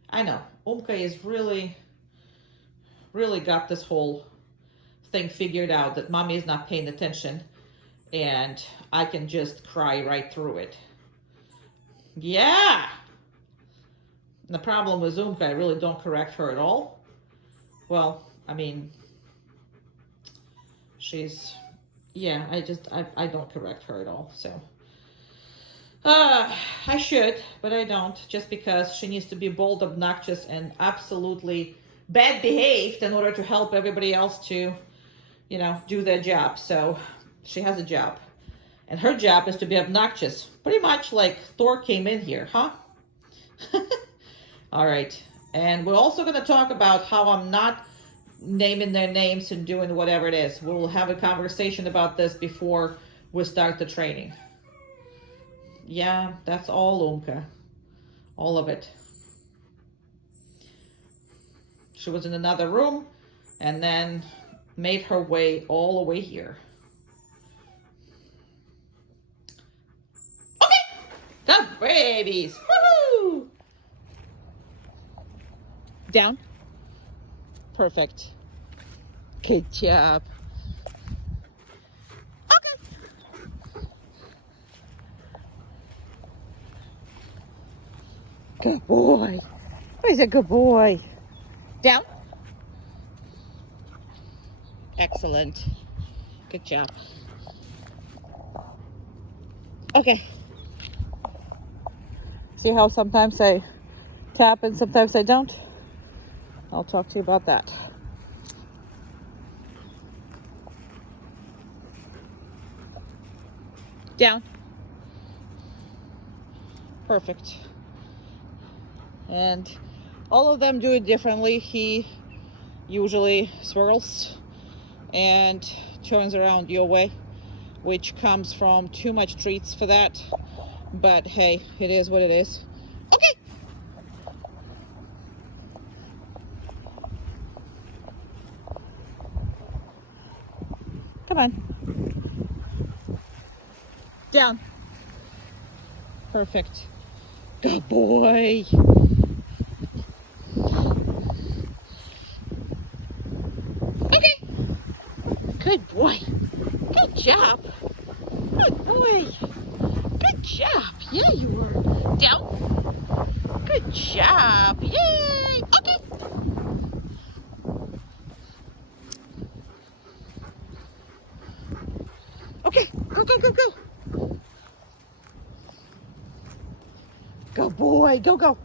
I know. Umka is really got this whole thing figured out that mommy is not paying attention. And I can just cry right through it. Yeah. The problem with Umka, I really don't correct her at all. Well, I mean, I don't correct her at all. So, I should, but I don't, just because she needs to be bold, obnoxious, and absolutely bad behaved in order to help everybody else to, do their job. So she has a job, and her job is to be obnoxious, pretty much like Thor came in here, huh? All right, and we're also going to talk about how I'm not naming their names and doing whatever it is. We'll have a conversation about this before we start the training. Yeah, that's all Umka. All of it. She was in another room and then made her way all the way here. Okay, the babies. Woohoo! Down. Perfect. Good job. Okay. Good boy. He's a good boy. Down. Excellent. Good job. Okay. See how sometimes I tap and sometimes I don't? I'll talk to you about that. Down. Perfect. And all of them do it differently. He usually swirls and turns around your way, which comes from too much treats for that. But hey, it is what it is. Okay. Come on. Down. Perfect. Good boy. Okay. Good boy. Good job. Good boy. Good job. Yeah, you were. Down. Good job. Yay. Okay. Okay, go, go, go, go. Go, boy, go, go.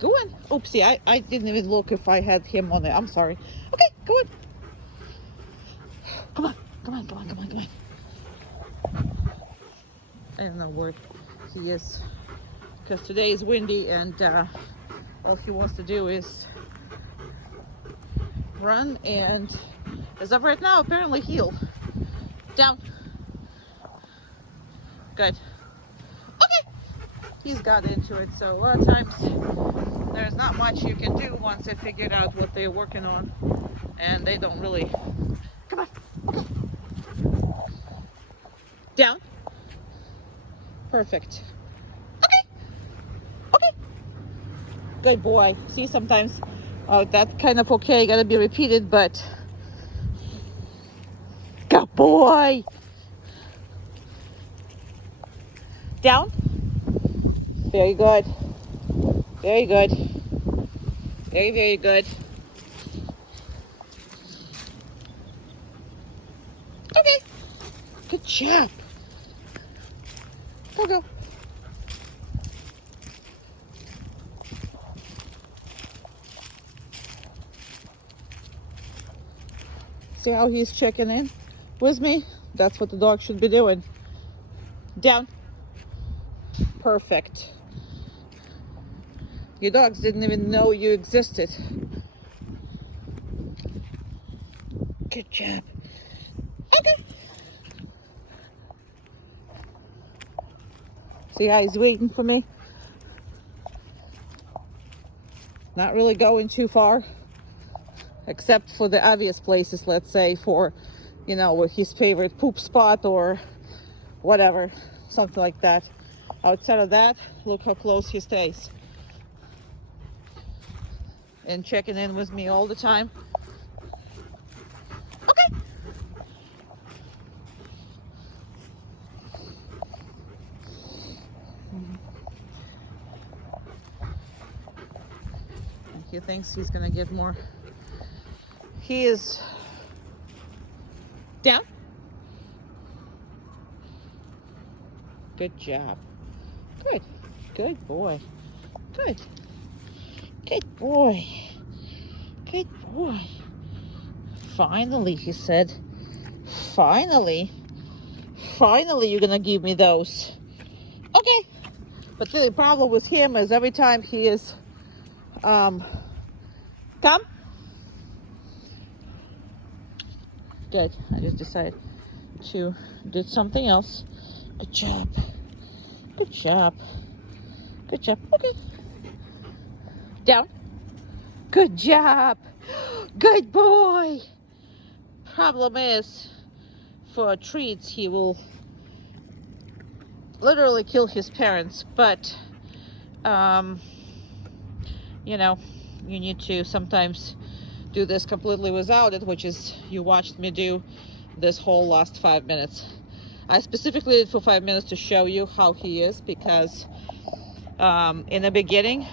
Go in. Oopsie, I didn't even look if I had him on it. I'm sorry. Okay, go in. Come on, come on, come on, come on, come on. I don't know where he is because today is windy and all he wants to do is run, and as of right now, apparently healed. Down. Good. Okay. He's got into it, so a lot of times there's not much you can do once they figured out what they're working on, and they don't really. Come on. Okay. Down. Perfect. Okay. Okay. Good boy. See, sometimes that kind of okay gotta be repeated, but good boy. Down. Very good. Very good. Very, very good. Okay. Good job. Go, go. See how he's checking in with me? That's what the dog should be doing. Down. Perfect. Your dogs didn't even know you existed. Good job. Okay. See how he's waiting for me? Not really going too far, except for the obvious places, let's say for, you know, his favorite poop spot or whatever, something like that. Outside of that, look how close he stays. And checking in with me all the time. Okay. And he thinks he's gonna get more. He is down. Good job. Good. Good boy. Good. Good boy. Good boy. Finally, he said. Finally. Finally, you're gonna give me those. Okay. But the problem with him is every time he is, come. Good. I just decided to do something else. Good job. Good job. Good job. Okay. Down. Good job. Good boy. Problem is, for treats, he will literally kill his parents. But, you know, you need to sometimes do this completely without it, which is you watched me do this whole last 5 minutes. I specifically did for 5 minutes to show you how he is, because in the beginning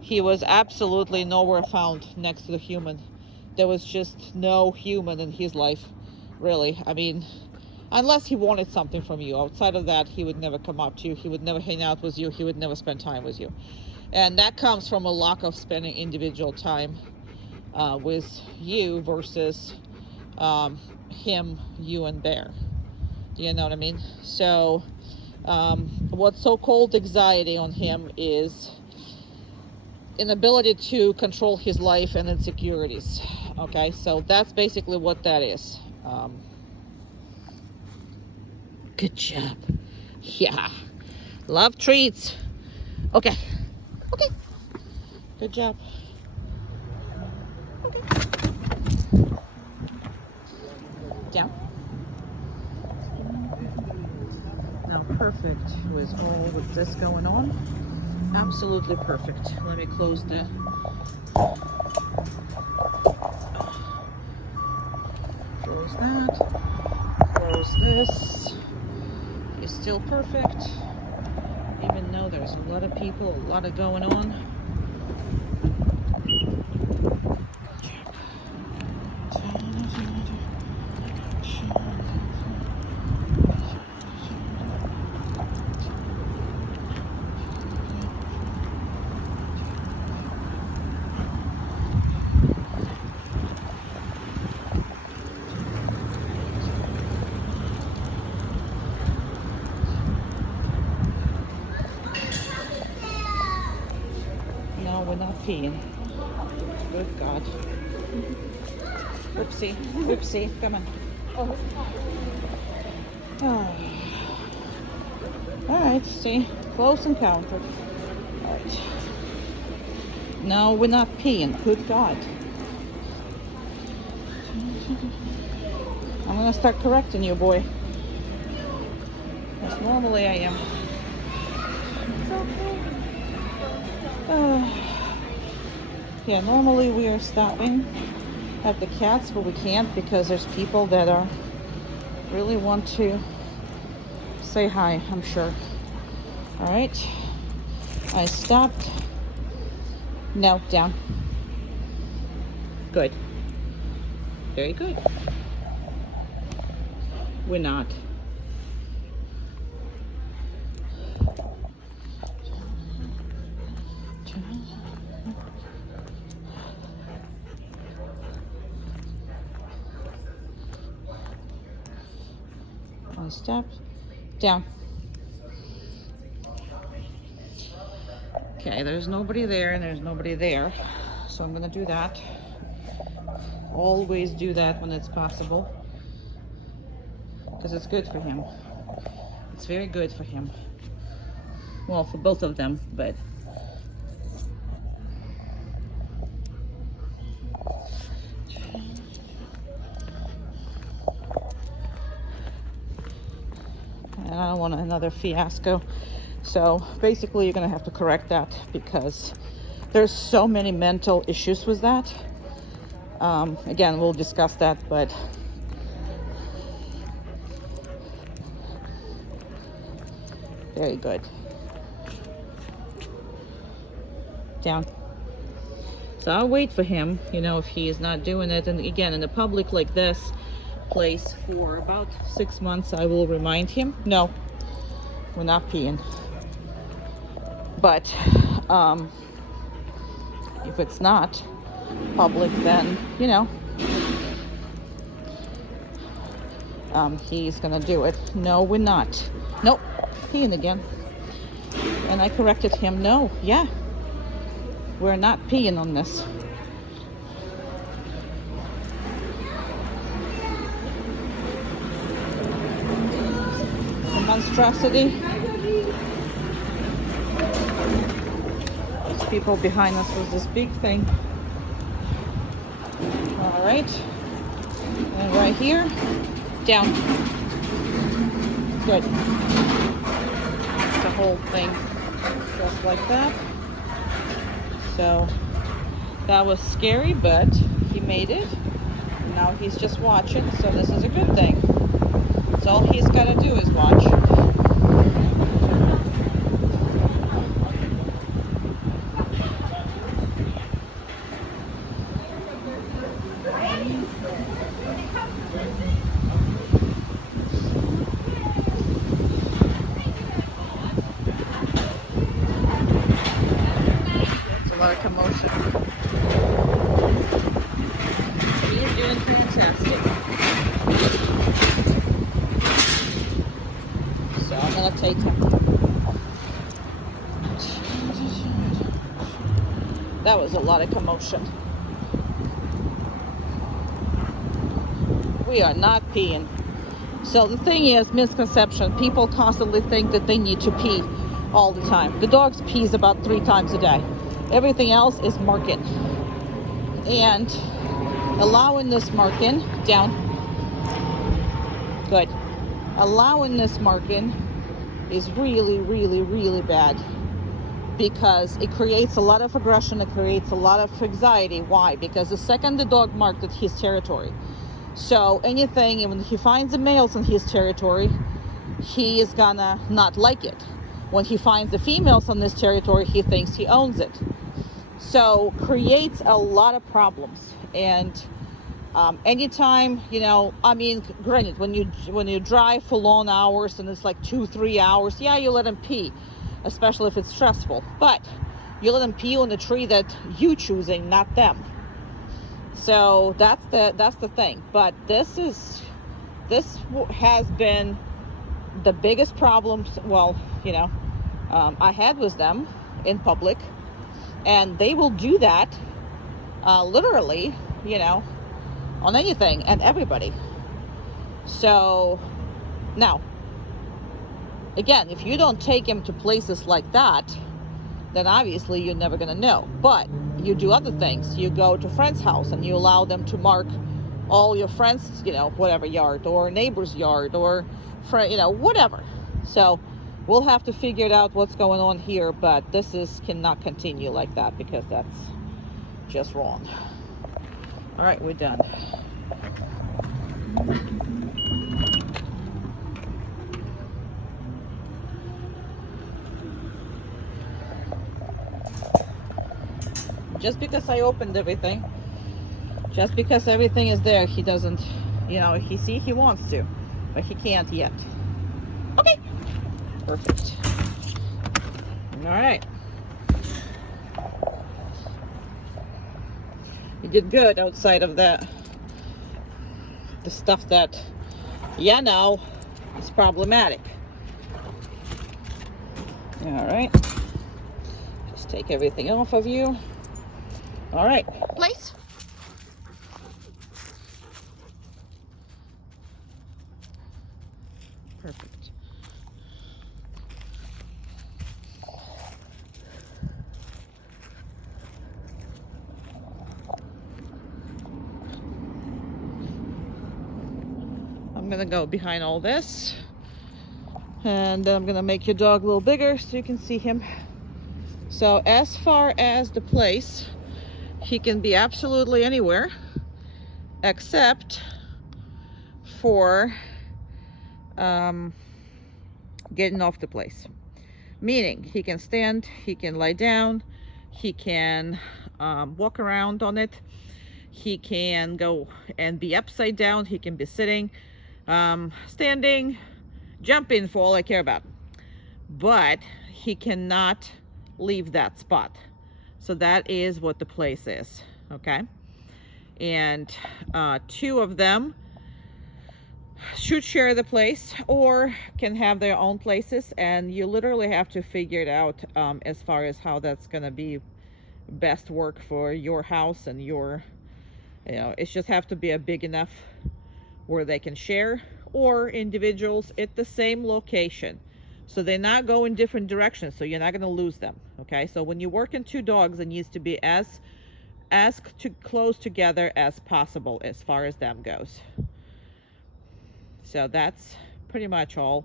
he was absolutely nowhere found next to the human. There was just no human in his life, really. I mean, unless he wanted something from you. Outside of that, he would never come up to you. He would never hang out with you. He would never spend time with you. And that comes from a lack of spending individual time with you versus him, you, and Bear. You know what I mean? So what's so-called anxiety on him is inability to control his life and insecurities. Okay, so that's basically what that is. Good job. Yeah. Love treats. Okay. Okay. Good job. Okay. Down. Now perfect with all of this going on. Absolutely perfect. Let me close the close that. Close this. It's still perfect. Even though there's a lot of people, a lot of going on. peeing. Good God. Whoopsie, whoopsie, come on. Oh. All right, see, close encounter. All right. No, we're not peeing. Good God. I'm gonna start correcting you, boy. As normally I am. Yeah, normally we are stopping at the cats, but we can't because there's people that are really want to say hi, I'm sure. All right, I stopped. No, down. Good. Very good. We're not. I stepped down. Okay, there's nobody there and there's nobody there. So I'm gonna do that. Always do that when it's possible. Because it's good for him. It's very good for him. Well, for both of them, but and I don't want another fiasco. So basically you're gonna have to correct that because there's so many mental issues with that. Again, we'll discuss that, but very good. Down. So I'll wait for him, you know, if he is not doing it. And again, in the public like this place for about 6 months, I will remind him, no, we're not peeing. But if it's not public, then, you know, he's gonna do it. No, we're not. Nope, peeing again. And I corrected him, no, yeah, we're not peeing on this. The monstrosity. There's people behind us with this big thing. All right, and right here, down. Good. The whole thing, just like that. So that was scary, but he made it. Now he's just watching, so this is a good thing. So all he's got to do is watch. A lot of commotion. He's doing fantastic. So I'm gonna take him. That was a lot of commotion. We are not peeing. So the thing is, misconception. People constantly think that they need to pee all the time. The dog pees about 3 times a day. Everything else is marking. And allowing this marking down. Good. Allowing this marking is really, really, really bad because it creates a lot of aggression. It creates a lot of anxiety. Why? Because the second the dog marked at his territory, so anything, when he finds the males in his territory, he is gonna not like it. When he finds the females on this territory, he thinks he owns it. So creates a lot of problems. And anytime, you know, I mean, granted, when you drive for long hours and it's like 2-3 hours, yeah, you let him pee, especially if it's stressful. But you let him pee on the tree that you choosing, not them. So that's the thing. But this has been the biggest problem. Well, you know, I had with them in public. And they will do that literally, you know, on anything and everybody. So now, again, if you don't take him to places like that, then obviously you're never going to know. But you do other things. You go to a friend's house and you allow them to mark all your friends, you know, whatever yard, or neighbor's yard, or friend, you know, whatever. So we'll have to figure it out what's going on here, but this cannot continue like that, because that's just wrong. All right, we're done. Just because I opened everything, just because everything is there, he doesn't, you know, he wants to, but he can't yet. Okay, perfect. All right, you did good outside of the stuff that, yeah, no, is problematic. All right, just take everything off of you. All right, place. Perfect. I'm gonna go behind all this, and then I'm gonna make your dog a little bigger so you can see him. So as far as the place, he can be absolutely anywhere except for getting off the place. Meaning he can stand, he can lie down, he can walk around on it, he can go and be upside down, he can be sitting, standing, jumping, for all I care about. But he cannot leave that spot. So that is what the place is, okay? And 2 of them should share the place or can have their own places, and you literally have to figure it out as far as how that's gonna be best work for your house and your, you know, it just have to be a big enough where they can share, or individuals at the same location, so they're not going different directions, so you're not going to lose them. Okay, so when you work in 2 dogs, it needs to be as close together as possible as far as them goes. So that's pretty much all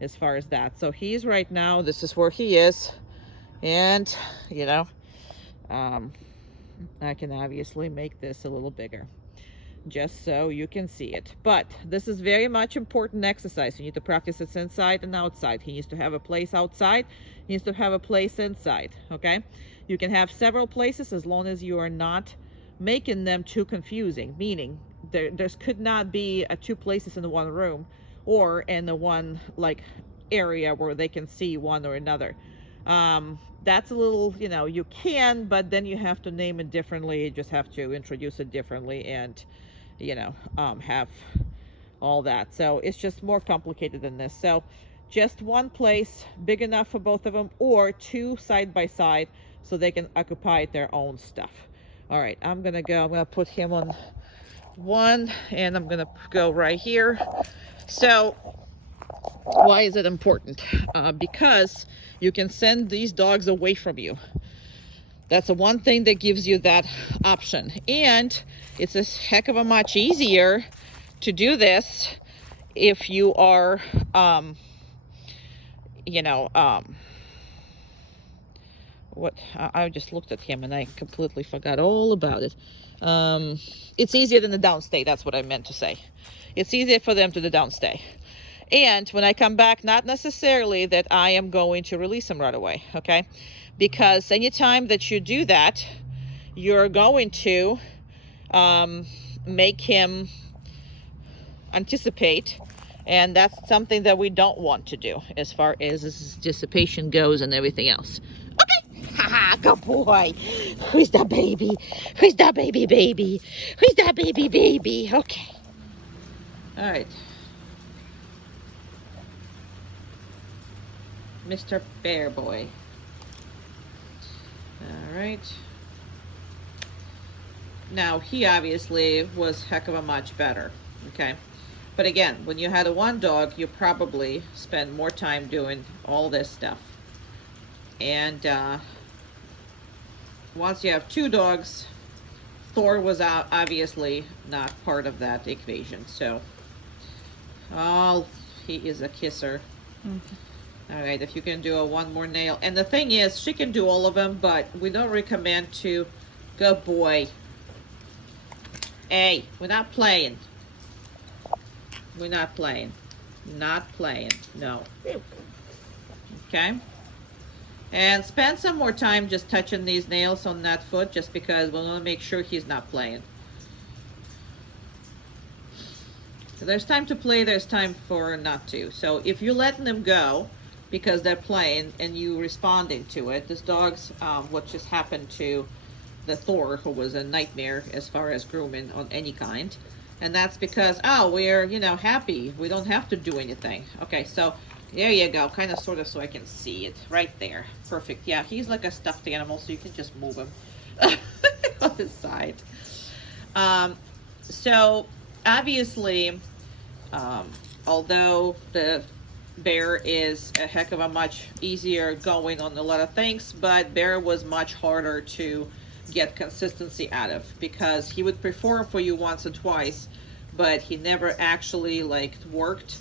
as far as that. So he's right now, this is where he is, and you know, I can obviously make this a little bigger just so you can see it. But this is very much important exercise. You need to practice it inside and outside. He needs to have a place outside, he needs to have a place inside. Okay, you can have several places as long as you are not making them too confusing, meaning there could not be 2 places in one room, or in the one like area where they can see one or another. That's a little, you know, you can, but then you have to name it differently, you just have to introduce it differently, and you know, have all that. So it's just more complicated than this. So just 1 place big enough for both of them, or 2 side by side so they can occupy their own stuff. All right, I'm gonna put him on 1, and I'm gonna go right here. So why is it important? Because you can send these dogs away from you. That's the one thing that gives you that option. And it's a heck of a much easier to do this if you are, you know, I just looked at him and I completely forgot all about it. It's easier than the downstay. That's what I meant to say. It's easier for them to the downstay. And when I come back, not necessarily that I am going to release him right away, okay? Because anytime that you do that, you're going to make him anticipate, and that's something that we don't want to do as far as his dissipation goes and everything else. Okay, haha, good boy. Who's the baby? Who's the baby? Who's the baby? Okay. All right. Mr. Bear Boy. All right. Now, he obviously was heck of a much better. Okay. But again, when you had a one dog, you probably spend more time doing all this stuff. And once you have two dogs, Thor was obviously not part of that equation. So, oh, he is a kisser. All right, if you can do a one more nail. And the thing is, she can do all of them, but we don't recommend to. Good boy. Hey, we're not playing. We're not playing. Not playing. No. Okay. And spend some more time just touching these nails on that foot, just because we want to make sure he's not playing. So there's time to play, there's time for not to. So if you're letting them go because they're playing and you responding to it, this dog's what just happened to the Thor, who was a nightmare as far as grooming on any kind. And that's because, oh, we're, happy. We don't have to do anything. Okay, so there you go. Kind of, sort of, so I can see it. Right there. Perfect. Yeah, he's like a stuffed animal, so you can just move him on his side. So, obviously, although the Bear is a heck of a much easier going on a lot of things, but Bear was much harder to get consistency out of, because he would perform for you once or twice, but he never actually worked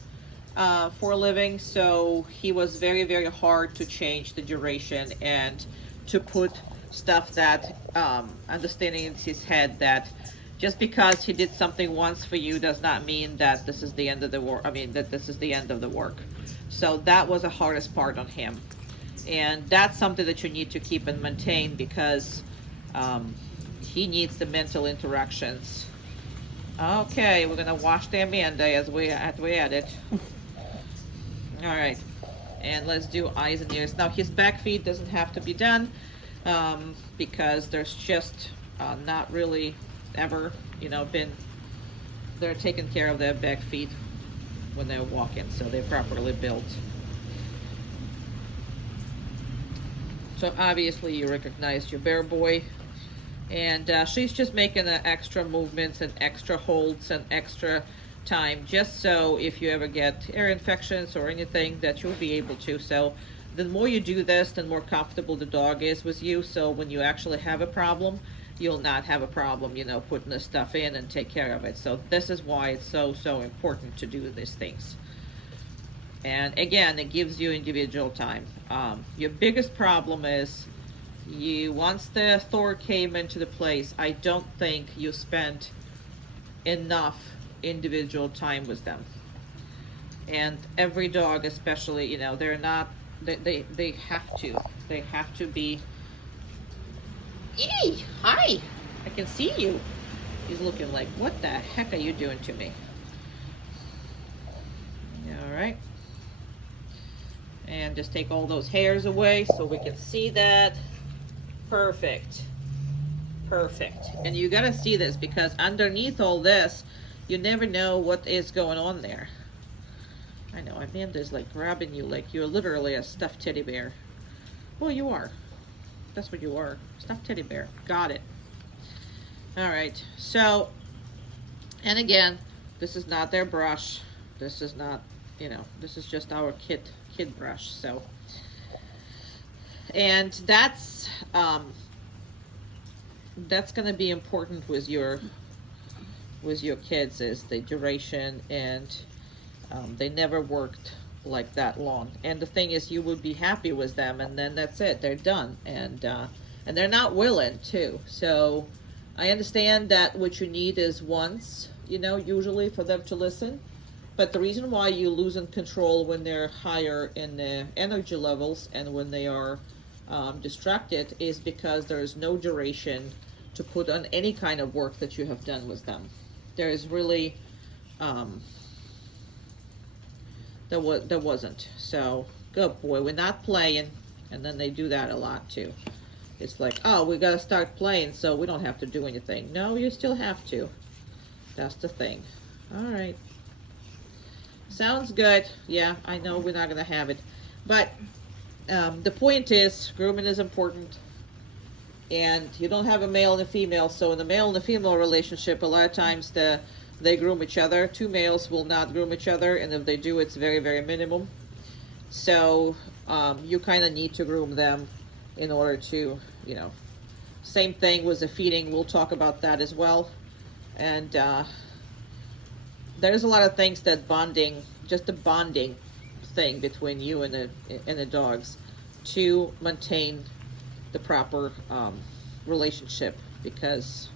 for a living. So he was very, very hard to change the duration and to put stuff that understanding in his head that just because he did something once for you does not mean that this is the end of the work. I mean, that this is the end of the work. So that was the hardest part on him, and that's something that you need to keep and maintain, because he needs the mental interactions. Okay, we're gonna wash the Amanda as we at it. All right, and let's do eyes and ears. Now his back feet doesn't have to be done because there's just not really ever been, they're taking care of their back feet when they're walking, so they're properly built. So obviously you recognize your Bear boy. And she's just making the extra movements and extra holds and extra time, just so if you ever get ear infections or anything, that you'll be able to. So the more you do this, the more comfortable the dog is with you. So when you actually have a problem, you'll not have a problem, putting this stuff in and take care of it. So this is why it's so important to do these things. And again, it gives you individual time. Your biggest problem is, once the Thor came into the place, I don't think you spent enough individual time with them. And every dog, especially, they're not, they have to be. Hey, hi, I can see you. He's looking like, what the heck are you doing to me? All right. And just take all those hairs away so we can see that. Perfect. Perfect. And you gotta see this, because underneath all this, you never know what is going on there. I know, Amanda's grabbing you like you're literally a stuffed teddy bear. Well, you are. That's what you are. Stuffed teddy bear. Got it. All right. So, and again, this is not their brush. This is not, this is just our kid brush. So, and that's going to be important with your kids, is the duration, and they never worked like that long. And the thing is, you would be happy with them, and then that's it, they're done. And they're not willing to. So I understand that what you need is once, usually for them to listen. But the reason why you lose in control when they're higher in the energy levels and when they are distracted is because there is no duration to put on any kind of work that you have done with them. There is really there wasn't. So good boy, we're not playing. And then they do that a lot too. It's like, oh, we gotta start playing so we don't have to do anything. No, you still have to. That's the thing. All right, sounds good. Yeah, I know we're not gonna have it, but the point is, grooming is important. and you don't have a male and a female. So in the male and the female relationship, a lot of times they groom each other. Two males will not groom each other, and if they do, it's very, very minimum. So you kind of need to groom them in order to, you know, same thing with the feeding. We'll talk about that as well. And there's a lot of things that bonding, just a bonding thing between you and the dogs to maintain the proper relationship, because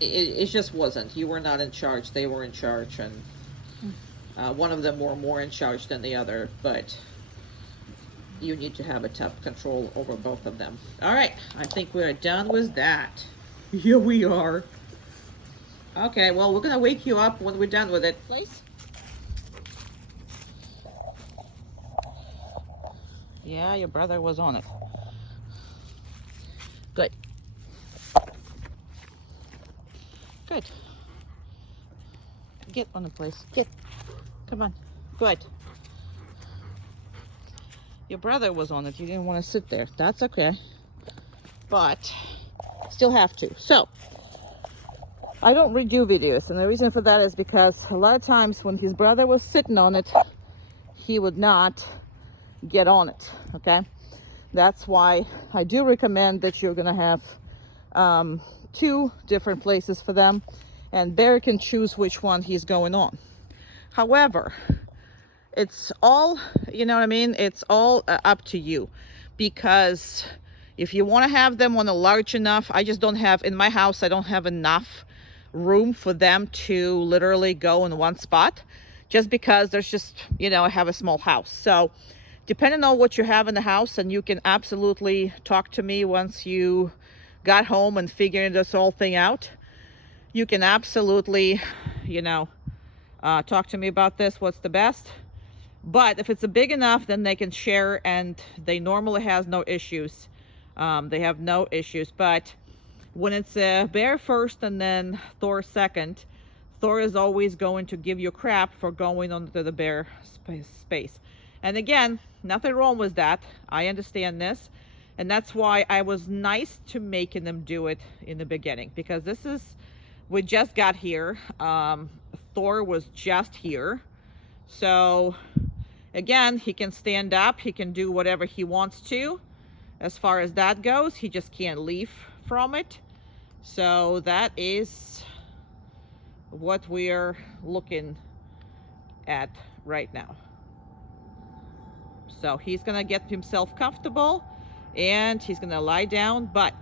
it just wasn't. You were not in charge. They were in charge, and one of them were more in charge than the other, but you need to have a tough control over both of them. All right, I think we're done with that. Here we are. Okay, well, we're gonna wake you up when we're done with it. Please. Yeah, your brother was on it. Good. Good. Get on the place. Get. Come on. Good. Your brother was on it. You didn't want to sit there. That's okay. But still have to. So I don't redo videos, and the reason for that is because a lot of times when his brother was sitting on it, he would not get on it. Okay, that's why I do recommend that you're gonna have 2 different places for them, and Bear can choose which one he's going on. However, it's all, you know what I mean, it's all up to you, because if you want to have them on a large enough, I just don't have, in my house, I don't have enough room for them to literally go in one spot, just because there's just, you know, I have a small house. So depending on what you have in the house, and you can absolutely talk to me once you got home and figuring this whole thing out, you can absolutely, you know, talk to me about this, what's the best. But if it's a big enough, then they can share, and they normally has no issues. They have no issues. But when it's Bear first and then Thor second, Thor is always going to give you crap for going onto the Bear space. And again, nothing wrong with that. I understand this. And that's why I was nice to making them do it in the beginning, because this is, we just got here. Thor was just here. So again, he can stand up, he can do whatever he wants to. As far as that goes, he just can't leave from it. So that is what we're looking at right now. So he's gonna get himself comfortable and he's gonna lie down. But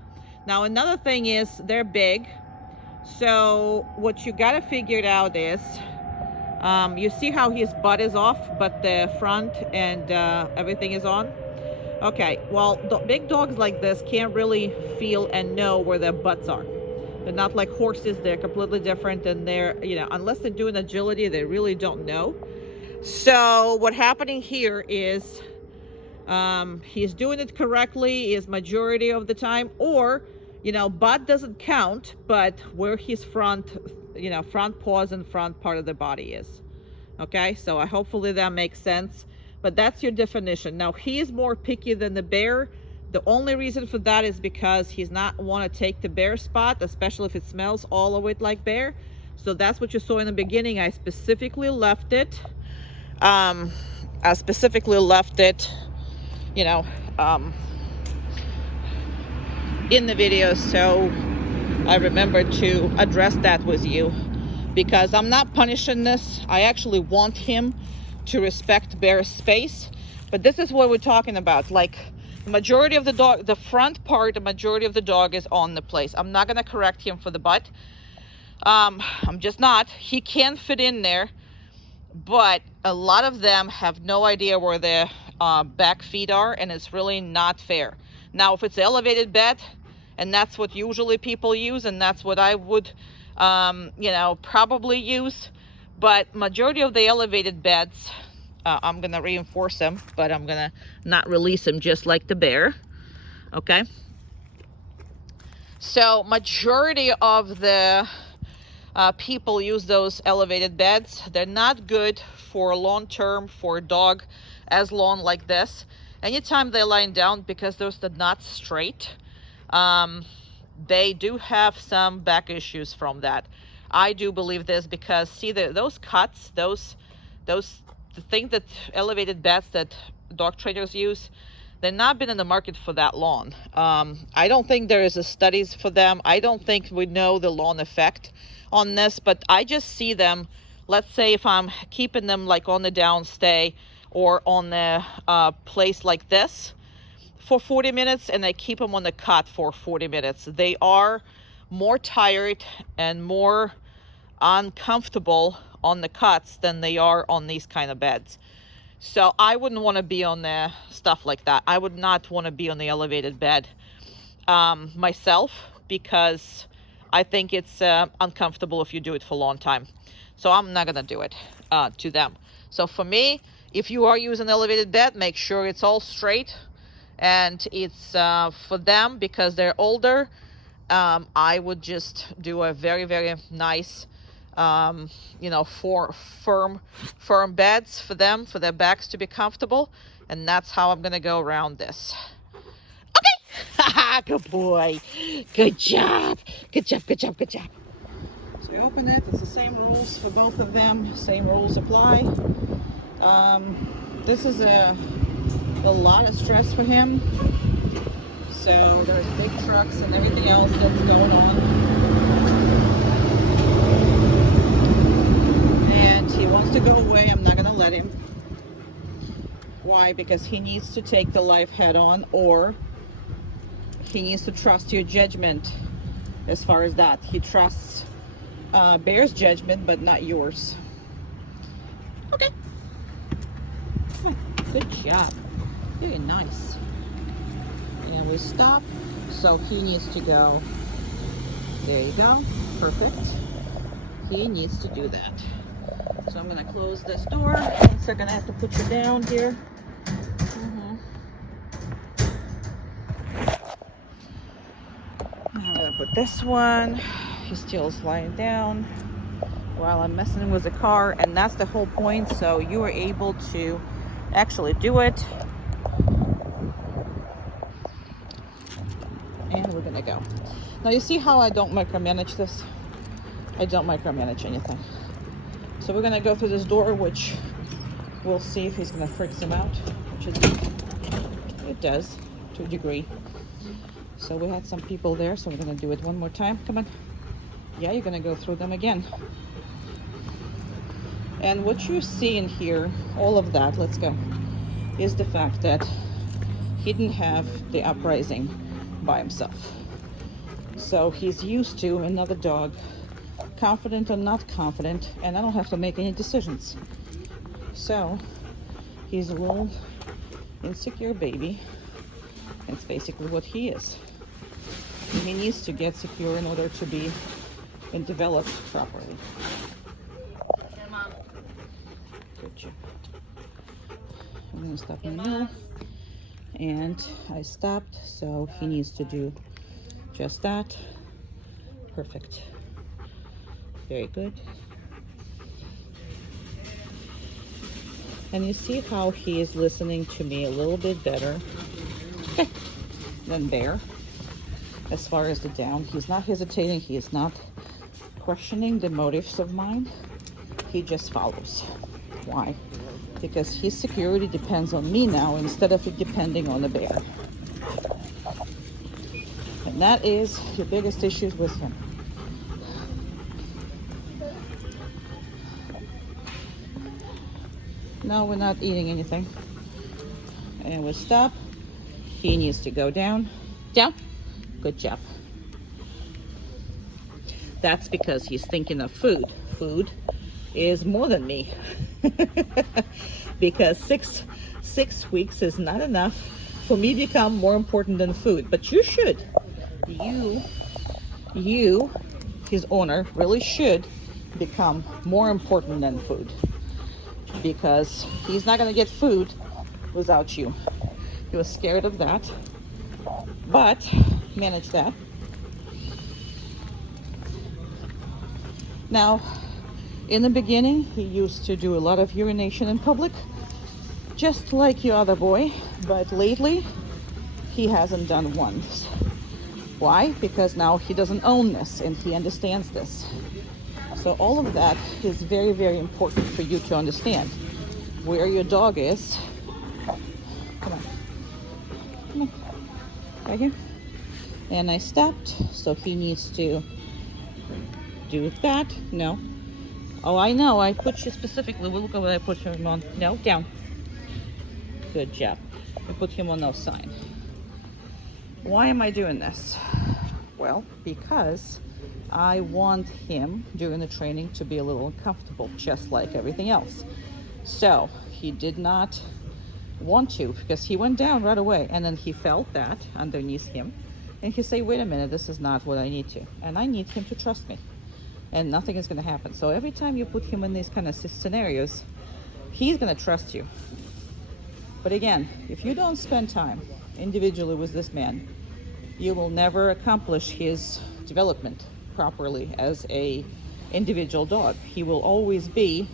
now another thing is, they're big. So what you gotta figure it out is, you see how his butt is off, but the front and everything is on? Okay, well, big dogs like this can't really feel and know where their butts are. They're not like horses. They're completely different, and they're, you know, unless they're doing agility, they really don't know. So what's happening here is he's doing it correctly is majority of the time, or, you know, butt doesn't count, but where his front, you know, front paws and front part of the body is. Okay, so hopefully that makes sense. But that's your definition. Now, he is more picky than the Bear. The only reason for that is because he's not want to take the Bear spot, especially if it smells all of it like Bear. So that's what you saw in the beginning. I specifically left it. You know, in the video, so I remembered to address that with you, because I'm not punishing this. I actually want him to respect Bear's space. But this is what we're talking about. Like, the majority of the dog, the front part, the majority of the dog is on the place. I'm not going to correct him for the butt. I'm just not. He can fit in there, but a lot of them have no idea where their back feet are, and it's really not fair. Now, if it's an elevated bed, and that's what usually people use, and that's what I would, you know, probably use. But majority of the elevated beds, I'm going to reinforce them, but I'm going to not release them just like the Bear. Okay. So majority of the people use those elevated beds. They're not good for long term for a dog as long like this. anytime they're lying down, because those are not straight, they do have some back issues from that. I do believe this because see those cuts, the thing that elevated beds that dog trainers use, they've not been in the market for that long. I don't think there is a studies for them. I don't think we know the long effect on this, but I just see them. Let's say if I'm keeping them like on the downstay or on the place like this for 40 minutes, and I keep them on the cot for 40 minutes, they are more tired and more uncomfortable on the cots than they are on these kind of beds. So I wouldn't want to be on the stuff like that. I would not want to be on the elevated bed myself, because I think it's uncomfortable if you do it for a long time. So I'm not gonna do it to them. So for me, if you are using elevated bed, make sure it's all straight, and it's for them because they're older. I would just do a very, very nice, for firm beds for them, for their backs to be comfortable, and that's how I'm gonna go around this. Okay. Good boy. Good job. Good job. Good job. Good job. So we open it. It's the same rules for both of them. Same rules apply. This is a lot of stress for him. So there's big trucks and everything else that's going on. And he wants to go away. I'm not going to let him. Why? Because he needs to take the life head on, or he needs to trust your judgment as far as that. He trusts Bear's judgment, but not yours. Okay. Good job. Very nice. And we stop. So he needs to go. There you go. Perfect. He needs to do that. So I'm going to close this door. One second, I have to put you down here. I'm going to put this one. He still is lying down while I'm messing with the car, and that's the whole point. So you are able to actually do it. And we're gonna go. Now you see how I don't micromanage this? I don't micromanage anything. So we're gonna go through this door, which we'll see if he's gonna freak him out, which it does to a degree. So we had some people there, so we're gonna do it one more time. Come on. Yeah, you're gonna go through them again. And what you see in here, all of that, let's go, is the fact that he didn't have the uprising by himself. So he's used to another dog, confident or not confident, and I don't have to make any decisions. So he's a little insecure baby. It's basically what he is. And he needs to get secure in order to be and develop properly. Good job. I'm going to stop in the middle. And I stopped, so he needs to do just that. Perfect. Very good. And you see how he is listening to me a little bit better than Bear. As far as the down, he's not hesitating. He is not questioning the motives of mine. He just follows. Why? Because his security depends on me now instead of it depending on the bear. And that is the biggest issue with him. No, we're not eating anything. And we stop. He needs to go down. Down. Good job. That's because he's thinking of food. Food is more than me. Because six weeks is not enough for me to become more important than food. But you should. You, his owner, really should become more important than food. Because he's not going to get food without you. He was scared of that. But manage that. Now, in the beginning, he used to do a lot of urination in public. just like your other boy, but lately he hasn't done once. Why? Because now he doesn't own this and he understands this. So all of that is very, very important for you to understand where your dog is. Come on. Come on. Right here. And I stopped, so he needs to do that. No. Oh, I know. I put you specifically. Well, look at what I put him on. No, down. Good job. I put him on no sign. Why am I doing this? Well, because I want him during the training to be a little uncomfortable, just like everything else. So he did not want to, because he went down right away, and then he felt that underneath him, and he say, wait a minute, this is not what I need to, and I need him to trust me, and nothing is going to happen. So every time you put him in these kind of scenarios, he's going to trust you. But again, if you don't spend time individually with this man, you will never accomplish his development properly as a individual dog. He will always be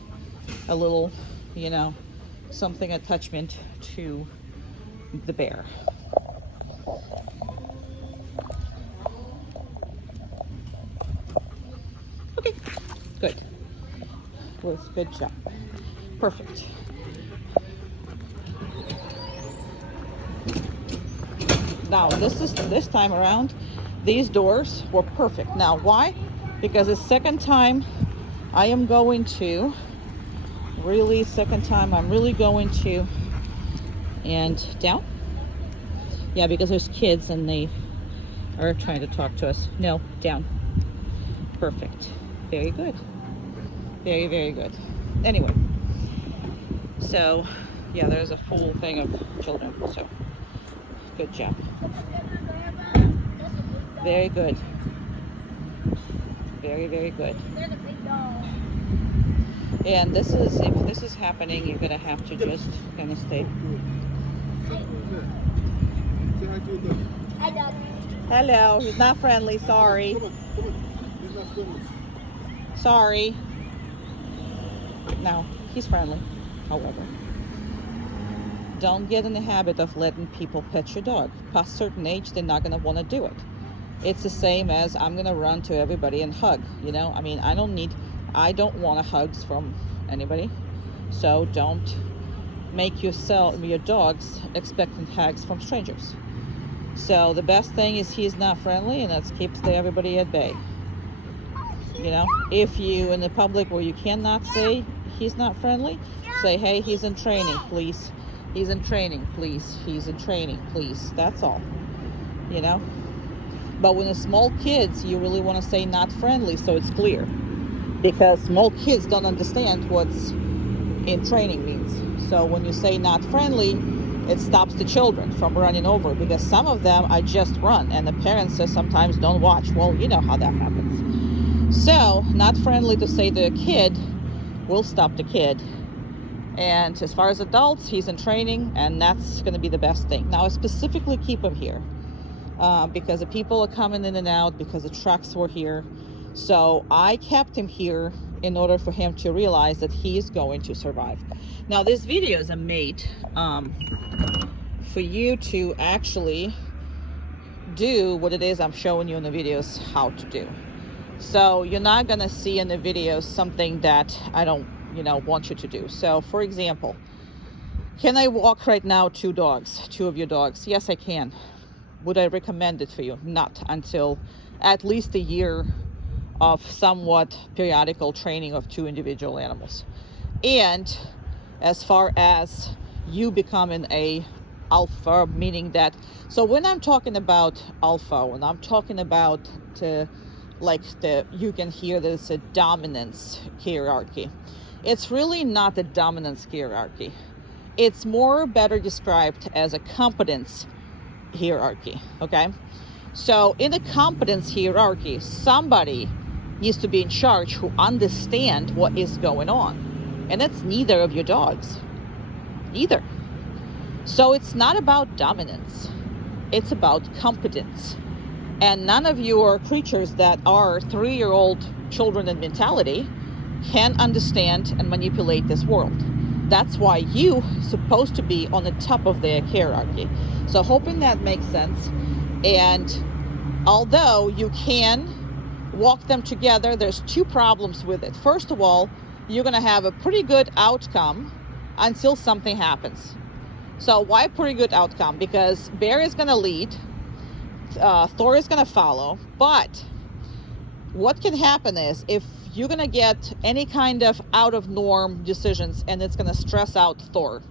a little, you know, something attachment to the bear. Okay, good. Was good job. Perfect. Now this time around, these doors were perfect. Now why? Because the second time I am going to I'm really going to, and down. Yeah, because there's kids and they are trying to talk to us. No, down. Perfect. Very good. Very, very good. Anyway, so yeah, there's a full thing of children, so good job. Very good. Very, very good. And if this is happening, you're gonna have to just kind of stay. Hello, he's not friendly, sorry. Sorry. No, he's friendly, however. Don't get in the habit of letting people pet your dog. Past a certain age, they're not gonna wanna do it. It's the same as I'm gonna run to everybody and hug, you know? I mean, I don't want hugs from anybody. So don't make your dogs expecting hugs from strangers. So the best thing is he's not friendly, and that keeps everybody at bay. You know, if you in the public where you cannot say he's not friendly, say, hey, he's in training, please. He's in training, please. He's in training, please. That's all. You know? But when it's small kids, you really want to say not friendly so it's clear. Because small kids don't understand what's in training means. So when you say not friendly, it stops the children from running over, because some of them I just run and the parents sometimes don't watch. Well, you know how that happens. So not friendly to say to a kid will stop the kid. And as far as adults, he's in training, and that's going to be the best thing. Now I specifically keep him here because the people are coming in and out, because the trucks were here. So I kept him here in order for him to realize that he is going to survive. Now these videos are made for you to actually do what it is I'm showing you in the videos how to do. So you're not gonna see in the videos something that I don't, want you to do. So for example, can I walk right now two of your dogs? Yes, I can. Would I recommend it for you? Not until at least a year of somewhat periodical training of two individual animals. And as far as you becoming a alpha, meaning that, so when I'm talking about alpha, when I'm talking about you can hear that it's a dominance hierarchy. It's really not a dominance hierarchy. It's more better described as a competence hierarchy, okay? So in a competence hierarchy, somebody needs to be in charge who understand what is going on. And that's neither of your dogs. Either. So it's not about dominance. It's about competence. And none of your creatures that are 3-year-old children in mentality can understand and manipulate this world. that's why you supposed to be on the top of their hierarchy. So hoping that makes sense. And although you can walk them together, there's two problems with it. First of all, you're going to have a pretty good outcome until something happens. So why pretty good outcome? Because Bear is going to lead, Thor is going to follow, but what can happen is if you're going to get any kind of out of norm decisions, and it's going to stress out Thor.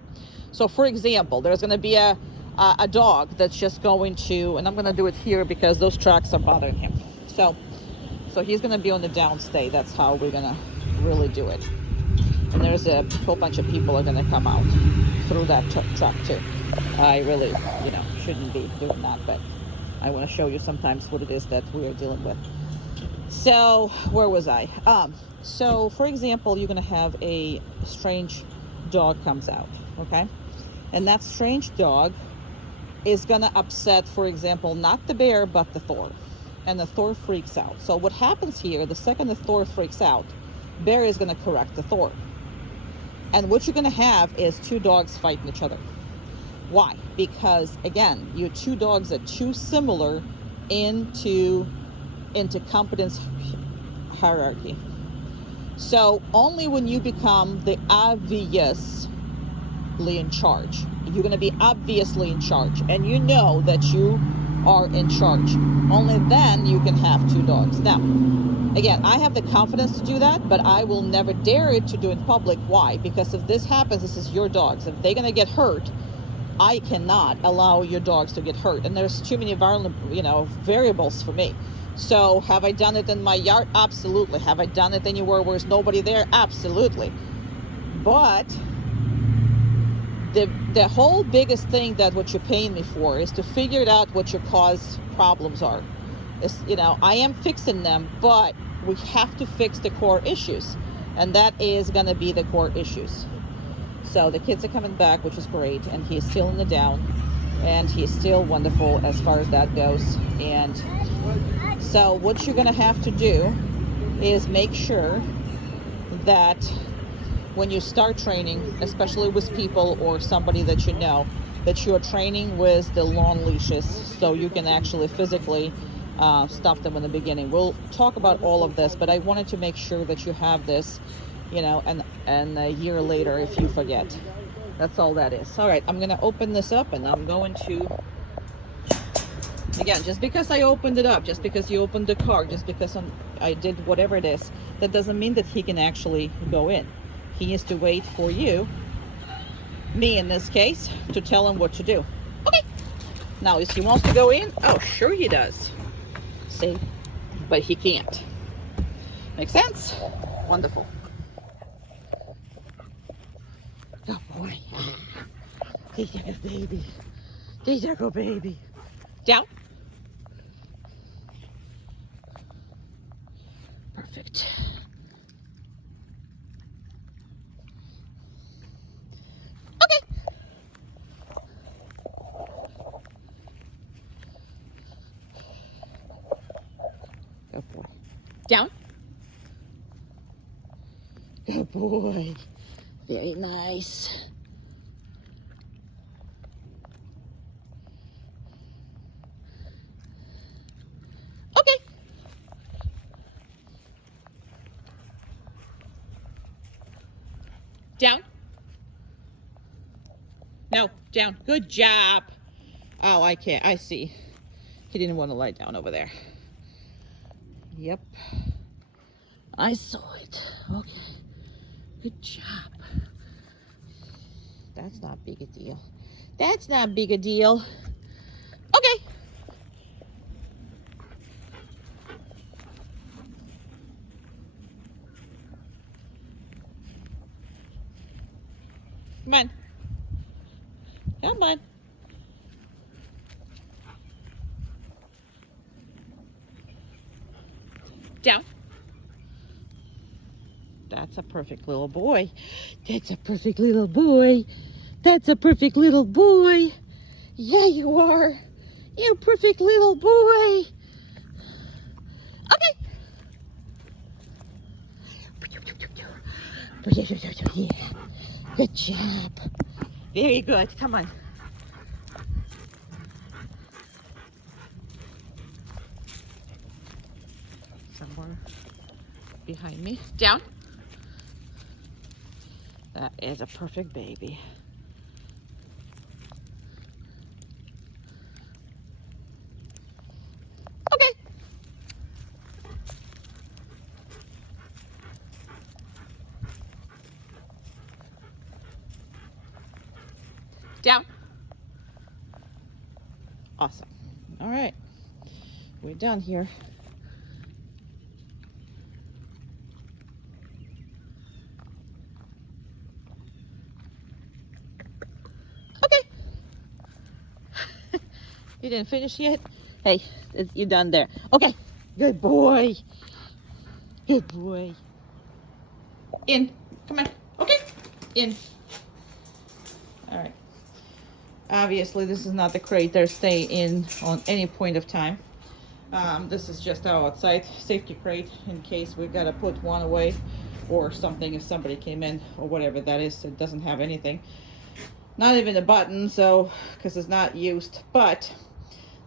So for example, there's going to be a dog that's just going to, and I'm going to do it here because those tracks are bothering him. So he's going to be on the downstay. That's how we're going to really do it. And there's a whole bunch of people are going to come out through that track too. I really, shouldn't be doing that, but I want to show you sometimes what it is that we are dealing with. So where was I? So for example, you're going to have a strange dog comes out, okay? And that strange dog is going to upset, for example, not the bear, but the Thor. And the Thor freaks out. So what happens here, the second the Thor freaks out, Bear is going to correct the Thor. And what you're going to have is two dogs fighting each other. Why? Because, again, your two dogs are too similar into competence hierarchy. So only when you become the obviously in charge, you're going to be obviously in charge, and you know that you are in charge, only then you can have two dogs. Now, again, I have the confidence to do that, but I will never dare it to do in public. Why? Because if this happens, this is your dogs. If they're going to get hurt, I cannot allow your dogs to get hurt. And there's too many variables for me. So have I done it in my yard? Absolutely. Have I done it anywhere where there's nobody there? Absolutely. But the whole biggest thing that what you're paying me for is to figure out what your cause problems are. I am fixing them, but we have to fix the core issues, and that is going to be the core issues. So the kids are coming back, which is great, and he's still in the down, and he's still wonderful as far as that goes. And so what you're going to have to do is make sure that when you start training, especially with people or somebody that you know, that you are training with the long leashes, so you can actually physically stuff them in the beginning. We'll talk about all of this, but I wanted to make sure that you have this, and a year later if you forget. That's all that is. All right, I'm going to open this up, and I'm going to, again, just because I opened it up, just because you opened the car, just because I did whatever it is, that doesn't mean that he can actually go in. He needs to wait for you, me in this case, to tell him what to do. Okay. Now, if he wants to go in, oh, sure he does. See? But he can't. Make sense? Wonderful. Good boy. There you go, baby. There you go, baby. Down. Perfect. Good boy. Down. Good boy. Very nice. Okay. Down. No, down. Good job. Oh, I can't. I see. He didn't want to lie down over there. Yep. I saw it. Okay. Good job. That's not big a deal. That's not big a deal. Okay. Come on. Come on. Down. That's a perfect little boy. That's a perfect little boy. That's a perfect little boy. Yeah, you are. You're a perfect little boy. Okay. Yeah. Good job. Very good. Come on. Somewhere behind me. Down. That is a perfect baby. Okay. Down. Awesome. All right. We're done here. Okay. You didn't finish yet? Hey, you're done there. Okay. Good boy. Good boy. In. Come on. Okay. In. All right. Obviously, this is not the crate they're staying in on any point of time. This is just our outside safety crate in case we gotta put one away or something if somebody came in or whatever that is. It doesn't have anything. Not even a button, so, because it's not used. But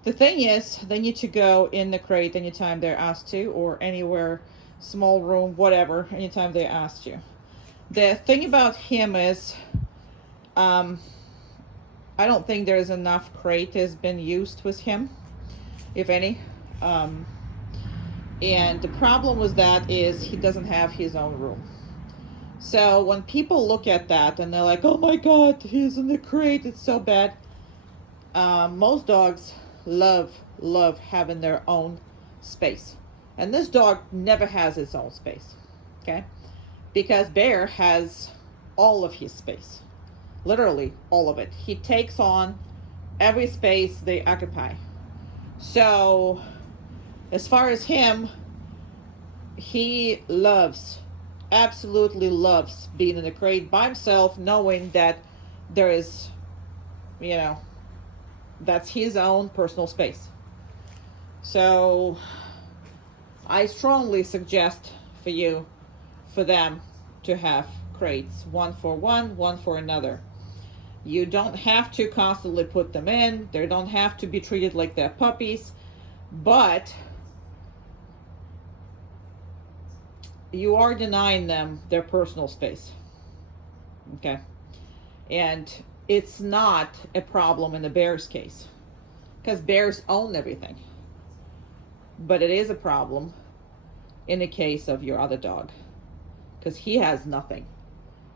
the thing is, they need to go in the crate anytime they're asked to, or anywhere, small room, whatever, anytime they're asked to. The thing about him is, I don't think there's enough crate has been used with him, if any. And the problem with that is he doesn't have his own room. So when people look at that and they're like, oh my God, he's in the crate, it's so bad. Most dogs love having their own space. And this dog never has its own space, okay? Because Bear has all of his space. Literally all of it. He takes on every space they occupy. So as far as him, he absolutely loves being in the crate by himself, knowing that there is, that's his own personal space. So I strongly suggest for them to have crates, one for one for another. You don't have to constantly put them in. They don't have to be treated like they're puppies, but you are denying them their personal space. Okay? And it's not a problem in the bear's case, because bears own everything. But it is a problem in the case of your other dog, because he has nothing.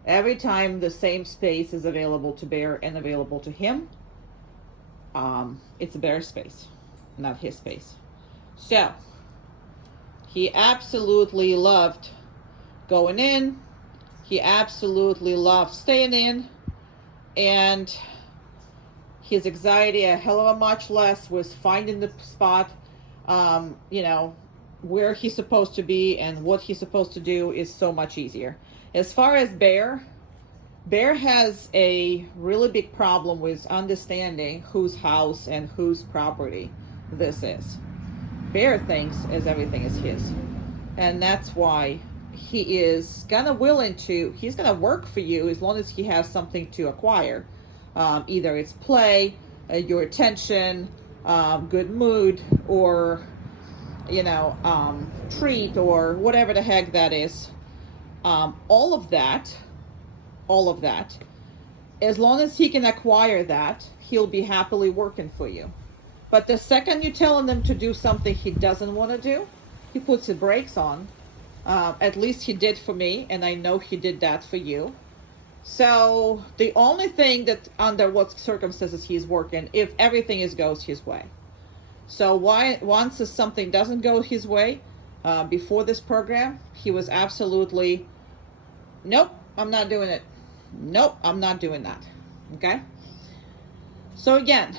Every time the same space is available to Bear and available to him, it's a bear's space, not his space. So he absolutely loved going in. He absolutely loved staying in. And his anxiety a hell of a much less was finding the spot, where he's supposed to be and what he's supposed to do is so much easier. As far as Bear has a really big problem with understanding whose house and whose property this is. Bear thinks as everything is his. And that's why he is he's gonna work for you as long as he has something to acquire. Either it's play, your attention, good mood, or, treat, or whatever the heck that is. All of that, as long as he can acquire that, he'll be happily working for you. But the second you tell him to do something he doesn't want to do, he puts the brakes on. At least he did for me, and I know he did that for you. So the only thing that under what circumstances he's working, if everything goes his way. So once something doesn't go his way, before this program, he was absolutely, nope, I'm not doing it. Nope, I'm not doing that. Okay? So again,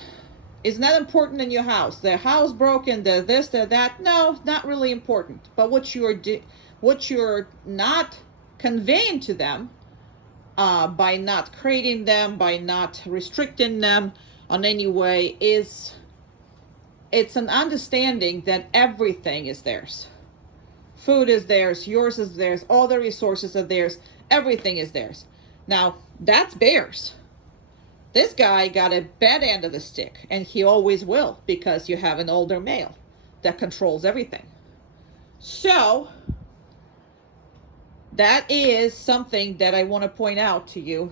it's not important in your house. The house broken, the this, the that. No, not really important. But what you're not conveying to them, by not creating them, by not restricting them on any way, it's an understanding that everything is theirs. Food is theirs, yours is theirs, all the resources are theirs, everything is theirs. Now, That's Bear's. This guy got a bad end of the stick, and he always will, because you have an older male that controls everything. So that is something that I want to point out to you,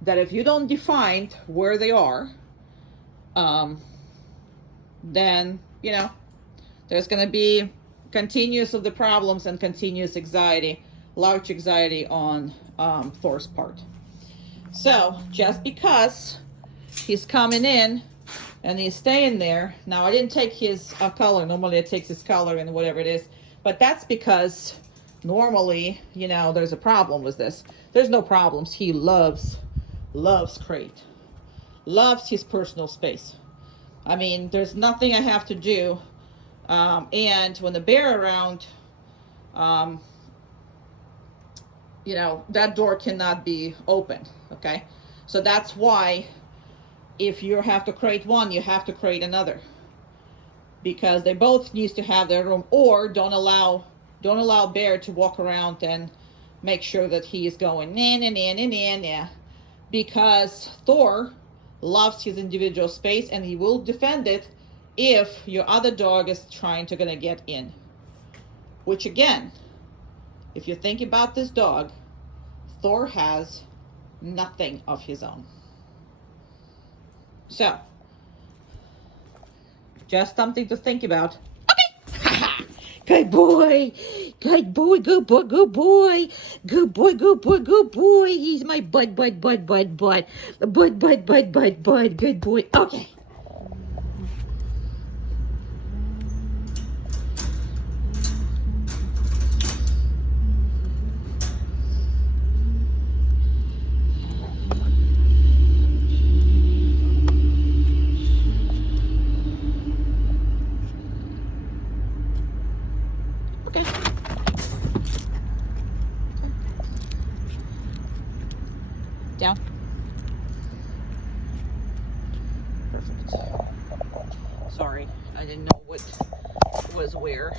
that if you don't define where they are, then, you know, there's going to be continuous of the problems and continuous anxiety, large anxiety on Thor's part. So just because he's coming in and he's staying there, now I didn't take his color. Normally it takes his color and whatever it is, but that's because normally, you know, there's a problem with this. There's no problems. He loves crate, loves his personal space. I mean, there's nothing I have to do. And when the bear around, you know, that door cannot be opened. Okay. So that's why if you have to create one, you have to create another, because they both need to have their room, or don't allow Bear to walk around and make sure that he is going nah, because Thor loves his individual space and he will defend it if your other dog is trying to gonna get in. Which again, if you think about this dog, Thor has nothing of his own. So, just something to think about. Okay. Good boy. Good boy, good boy, good boy. Good boy, good boy, good boy. He's my bud. Bud. Good boy. Okay. Okay. Down. Perfect. Sorry, I didn't know what was where.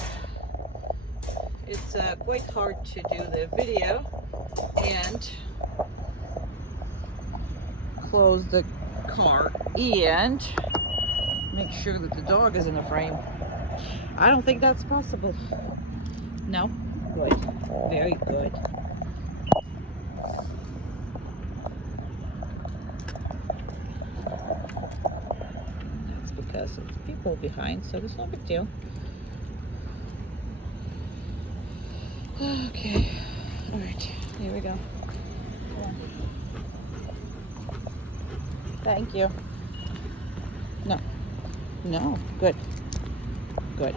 It's quite hard to do the video and close the car and make sure that the dog is in the frame. I don't think that's possible. No? Good. Very good. That's because there's people behind, so there's no big deal. Okay. Alright, here we go. Come on. Thank you. No. No. Good. Good.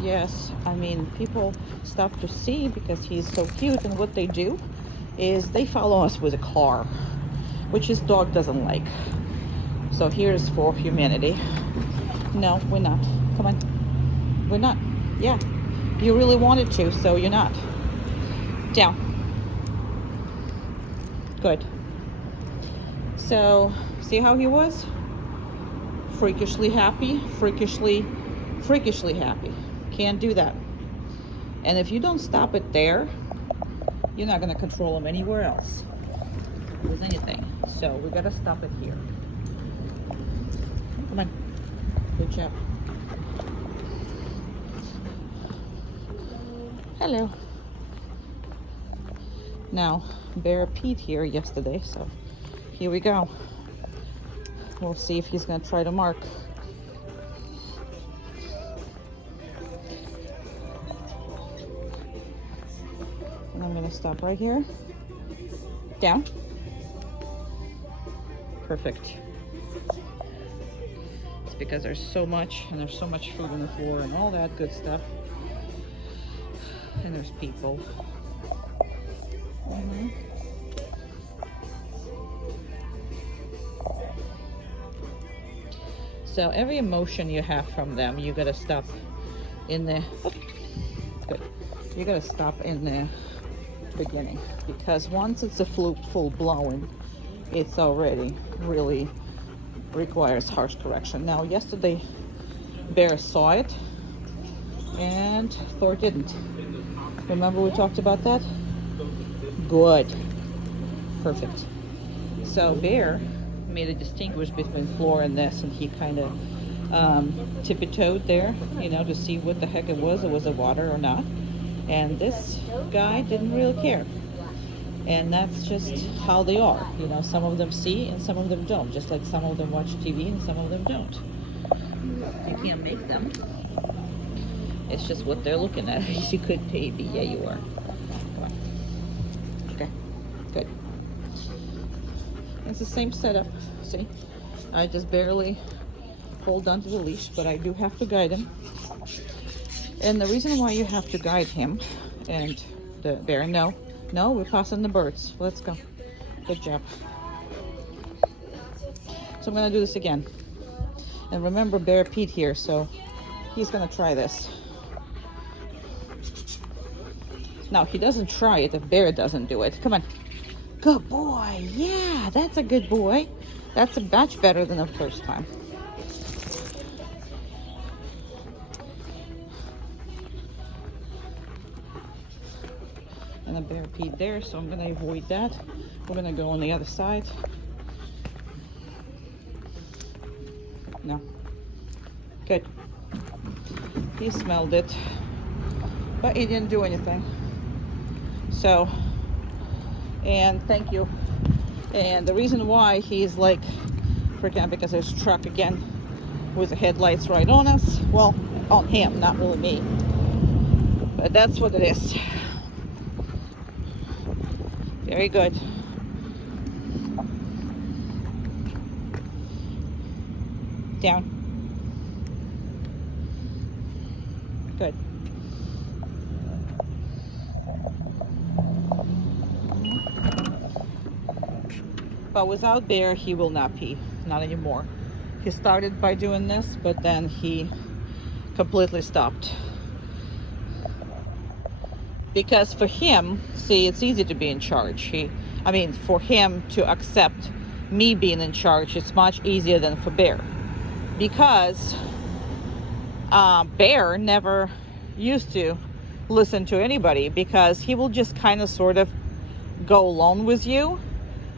Yes, I mean, people stop to see because he's so cute, and what they do is they follow us with a car, which his dog doesn't like. So here's for humanity. No, we're not. Come on. We're not. Yeah. You really wanted to, so you're not. Down. Good. So, see how he was? Freakishly happy, freakishly happy. Can't do that. And if you don't stop it there, you're not going to control him anywhere else with anything. So we got to stop it here. Come on. Good job. Hello. Now, Bear peed here yesterday, so here we go. We'll see if he's going to try to mark. And I'm going to stop right here. Down. Perfect. It's because there's so much, and there's so much food on the floor and all that good stuff. And there's people. So every emotion you have from them, you gotta stop in the, good. You gotta stop in the beginning, because once it's a full blown, it's already really requires harsh correction. Now, yesterday, Bear saw it, and Thor didn't. Remember we talked about that? Good. perfect. So Bear made a distinguish between floor and this, and he kind of tippy-toed there, you know, to see what the heck it was a water or not. And this guy didn't really care. And that's just how they are. You know, some of them see and some of them don't. Just like some of them watch TV and some of them don't. You can't make them. It's just what they're looking at. He's a good baby. Yeah, you are. Come on. Okay, good. It's the same setup. See? I just barely hold on to the leash, but I do have to guide him. And the reason why you have to guide him and the bear, no, we're passing the birds. Let's go. Good job. So I'm gonna do this again. And remember Bear Pete here, so he's gonna try this. Now, he doesn't try it if Bear doesn't do it. Come on. Good boy. Yeah, that's a good boy. That's a batch better than the first time. And a Bear Pete there, so I'm gonna avoid that. We're gonna go on the other side. No. Good. He smelled it, but he didn't do anything. So, and thank you. And the reason why he's like freaking out because there's a truck again with the headlights right on us. Well, on him, not really me. But that's what it is. Very good. Down. Good. But without Bear, he will not pee. Not anymore. He started by doing this, but then he completely stopped. Because for him, see, it's easy to be in charge. For him to accept me being in charge, it's much easier than for Bear. Because Bear never used to listen to anybody, because he will just kind of sort of go along with you.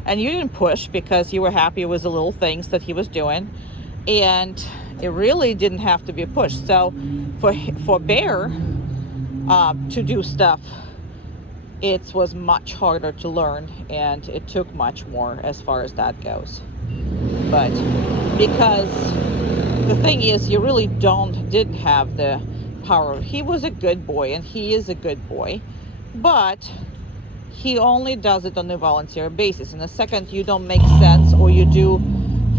And you didn't push because you were happy with the little things that he was doing. And it really didn't have to be a push. So for Bear to do stuff, it was much harder to learn, and it took much more as far as that goes. But because the thing is, you really didn't have the power. He was a good boy, and he is a good boy, but he only does it on a volunteer basis. And the second you don't make sense, or you do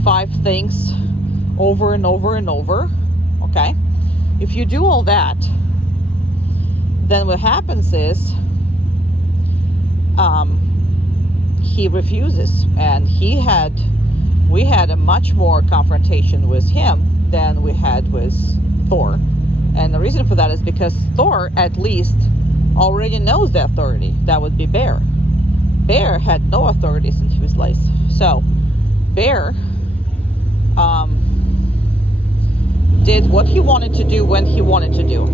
5 things over and over and over, okay? If you do all that, then what happens is he refuses. And we had a much more confrontation with him than we had with Thor. And the reason for that is because Thor at least already knows the authority. That would be Bear. Bear had no authority since he was laced. So Bear did what he wanted to do when he wanted to do.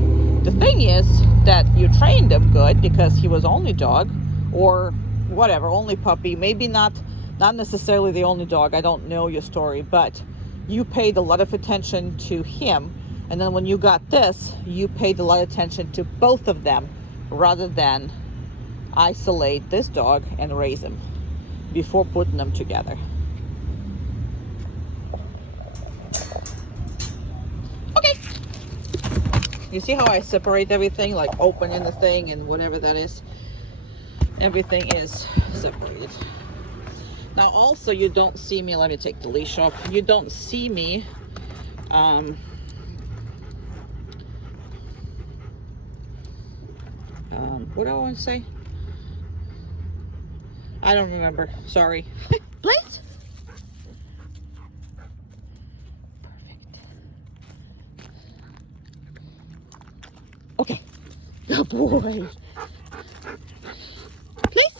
The thing is that you trained him good because he was only dog, or whatever, only puppy. Maybe not necessarily the only dog. I don't know your story, but you paid a lot of attention to him. And then when you got this, you paid a lot of attention to both of them, rather than isolate this dog and raise him before putting them together. Okay. You see how I separate everything, like opening the thing and whatever that is? Everything is separated. Now also, you don't see me, let me take the leash off. You don't see me what do I want to say? I don't remember. Sorry. Blaze? Perfect. Okay. Good boy. Please.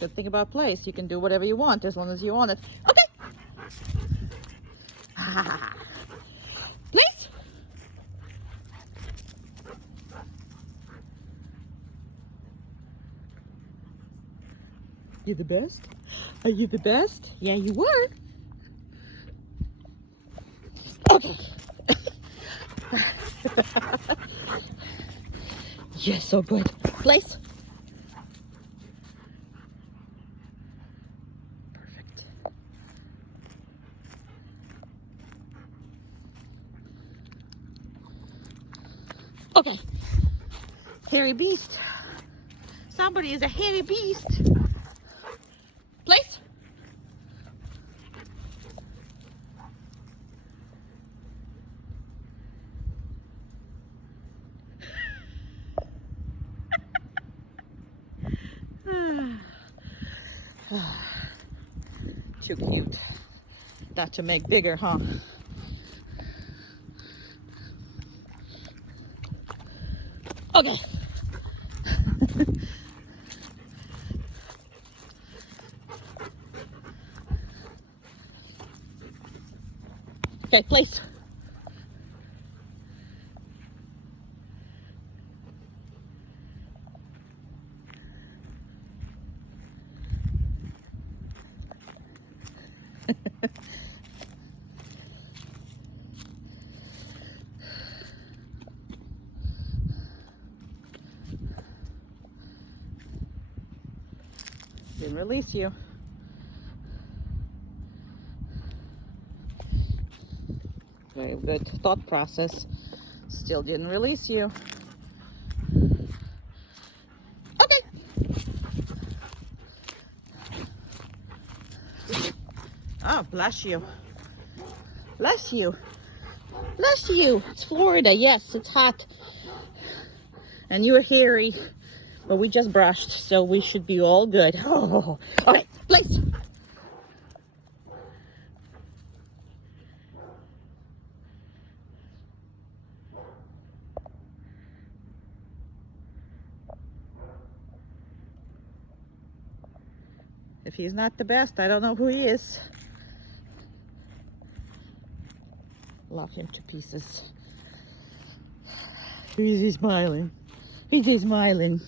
Good thing about place, you can do whatever you want as long as you want it. Okay. Please. You the best? Are you the best? Yeah, you were. Okay. You're so good. Place. Perfect. Okay. Hairy beast. Somebody is a hairy beast. Place. Too cute. Not to make bigger, huh? Okay. Okay, place. Didn't release you. Very good thought process. Still didn't release you. Okay. Oh, bless you. Bless you. Bless you. It's Florida. Yes, it's hot. And you're hairy. But we just brushed, so we should be all good. Oh, all right, place. If he's not the best, I don't know who he is. Love him to pieces. He's smiling. He's smiling.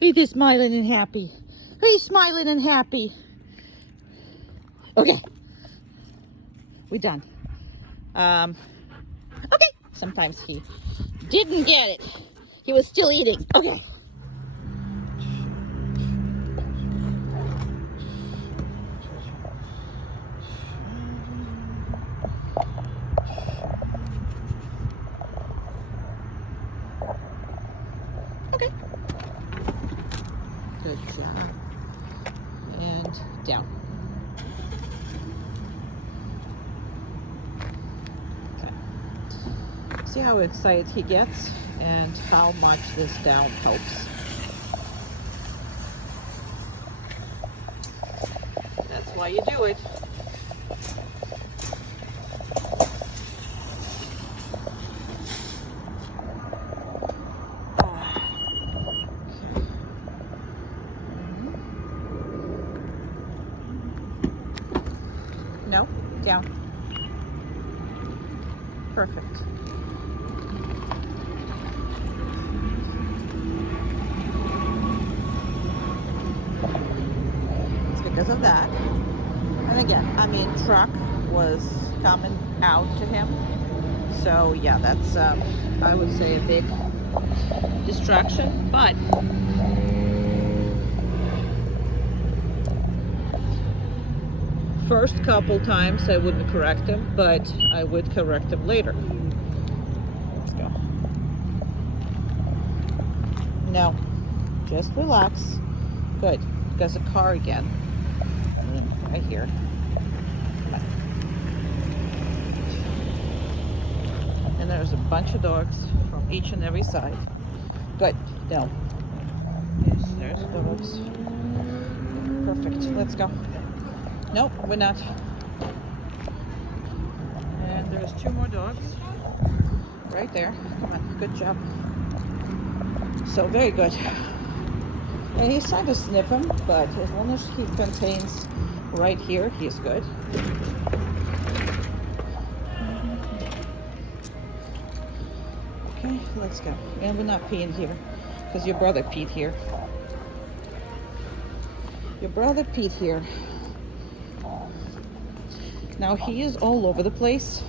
He's smiling and happy. He's smiling and happy. Okay. We're done. Okay. Sometimes he didn't get it. He was still eating. Okay. Okay. Good job. And down. Okay. See how excited he gets and how much this down helps. That's why you do it. No, down. Perfect. It's because of that. And again, I mean, truck was coming out to him. So yeah, that's, I would say, a big distraction, but first couple times I wouldn't correct him, but I would correct him later. Let's go. No, just relax. Good. There's a car again. Right here. Come on. And there's a bunch of dogs from each and every side. Good. No. Yes, there's dogs. Perfect. Let's go. Nope, we're not. And there's two more dogs right there. Come on, good job. So very good. And he's trying to sniff him, but as long as he contains right here, he's good. let's go. And we're not peeing here because your brother peed here. Your brother peed here. Now he is all over the place.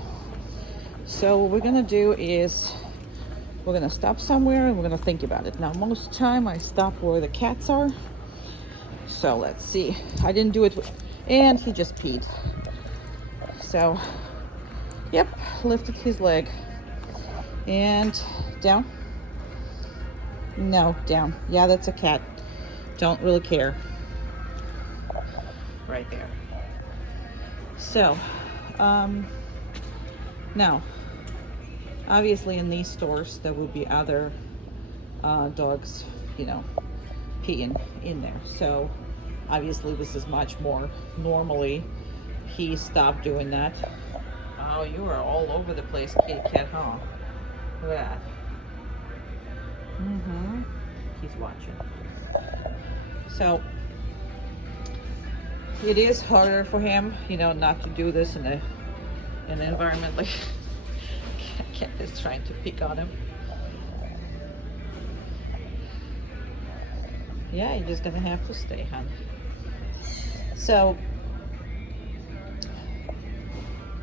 So what we're gonna do is we're gonna stop somewhere and we're gonna think about it. Now most of the time I stop where the cats are. So let's see. I didn't do it and he just peed. So yep, lifted his leg. And down. No, down. Yeah, that's a cat. Don't really care. Right there. So, now, obviously in these stores there would be other dogs, you know, peeing in there. So, obviously this is much more. Normally, he stopped doing that. Oh, you are all over the place, kitty cat, huh? Look at that. He's watching. So it is harder for him, you know, not to do this in an environment like cat is trying to pick on him. Yeah, you're just gonna have to stay, hon. So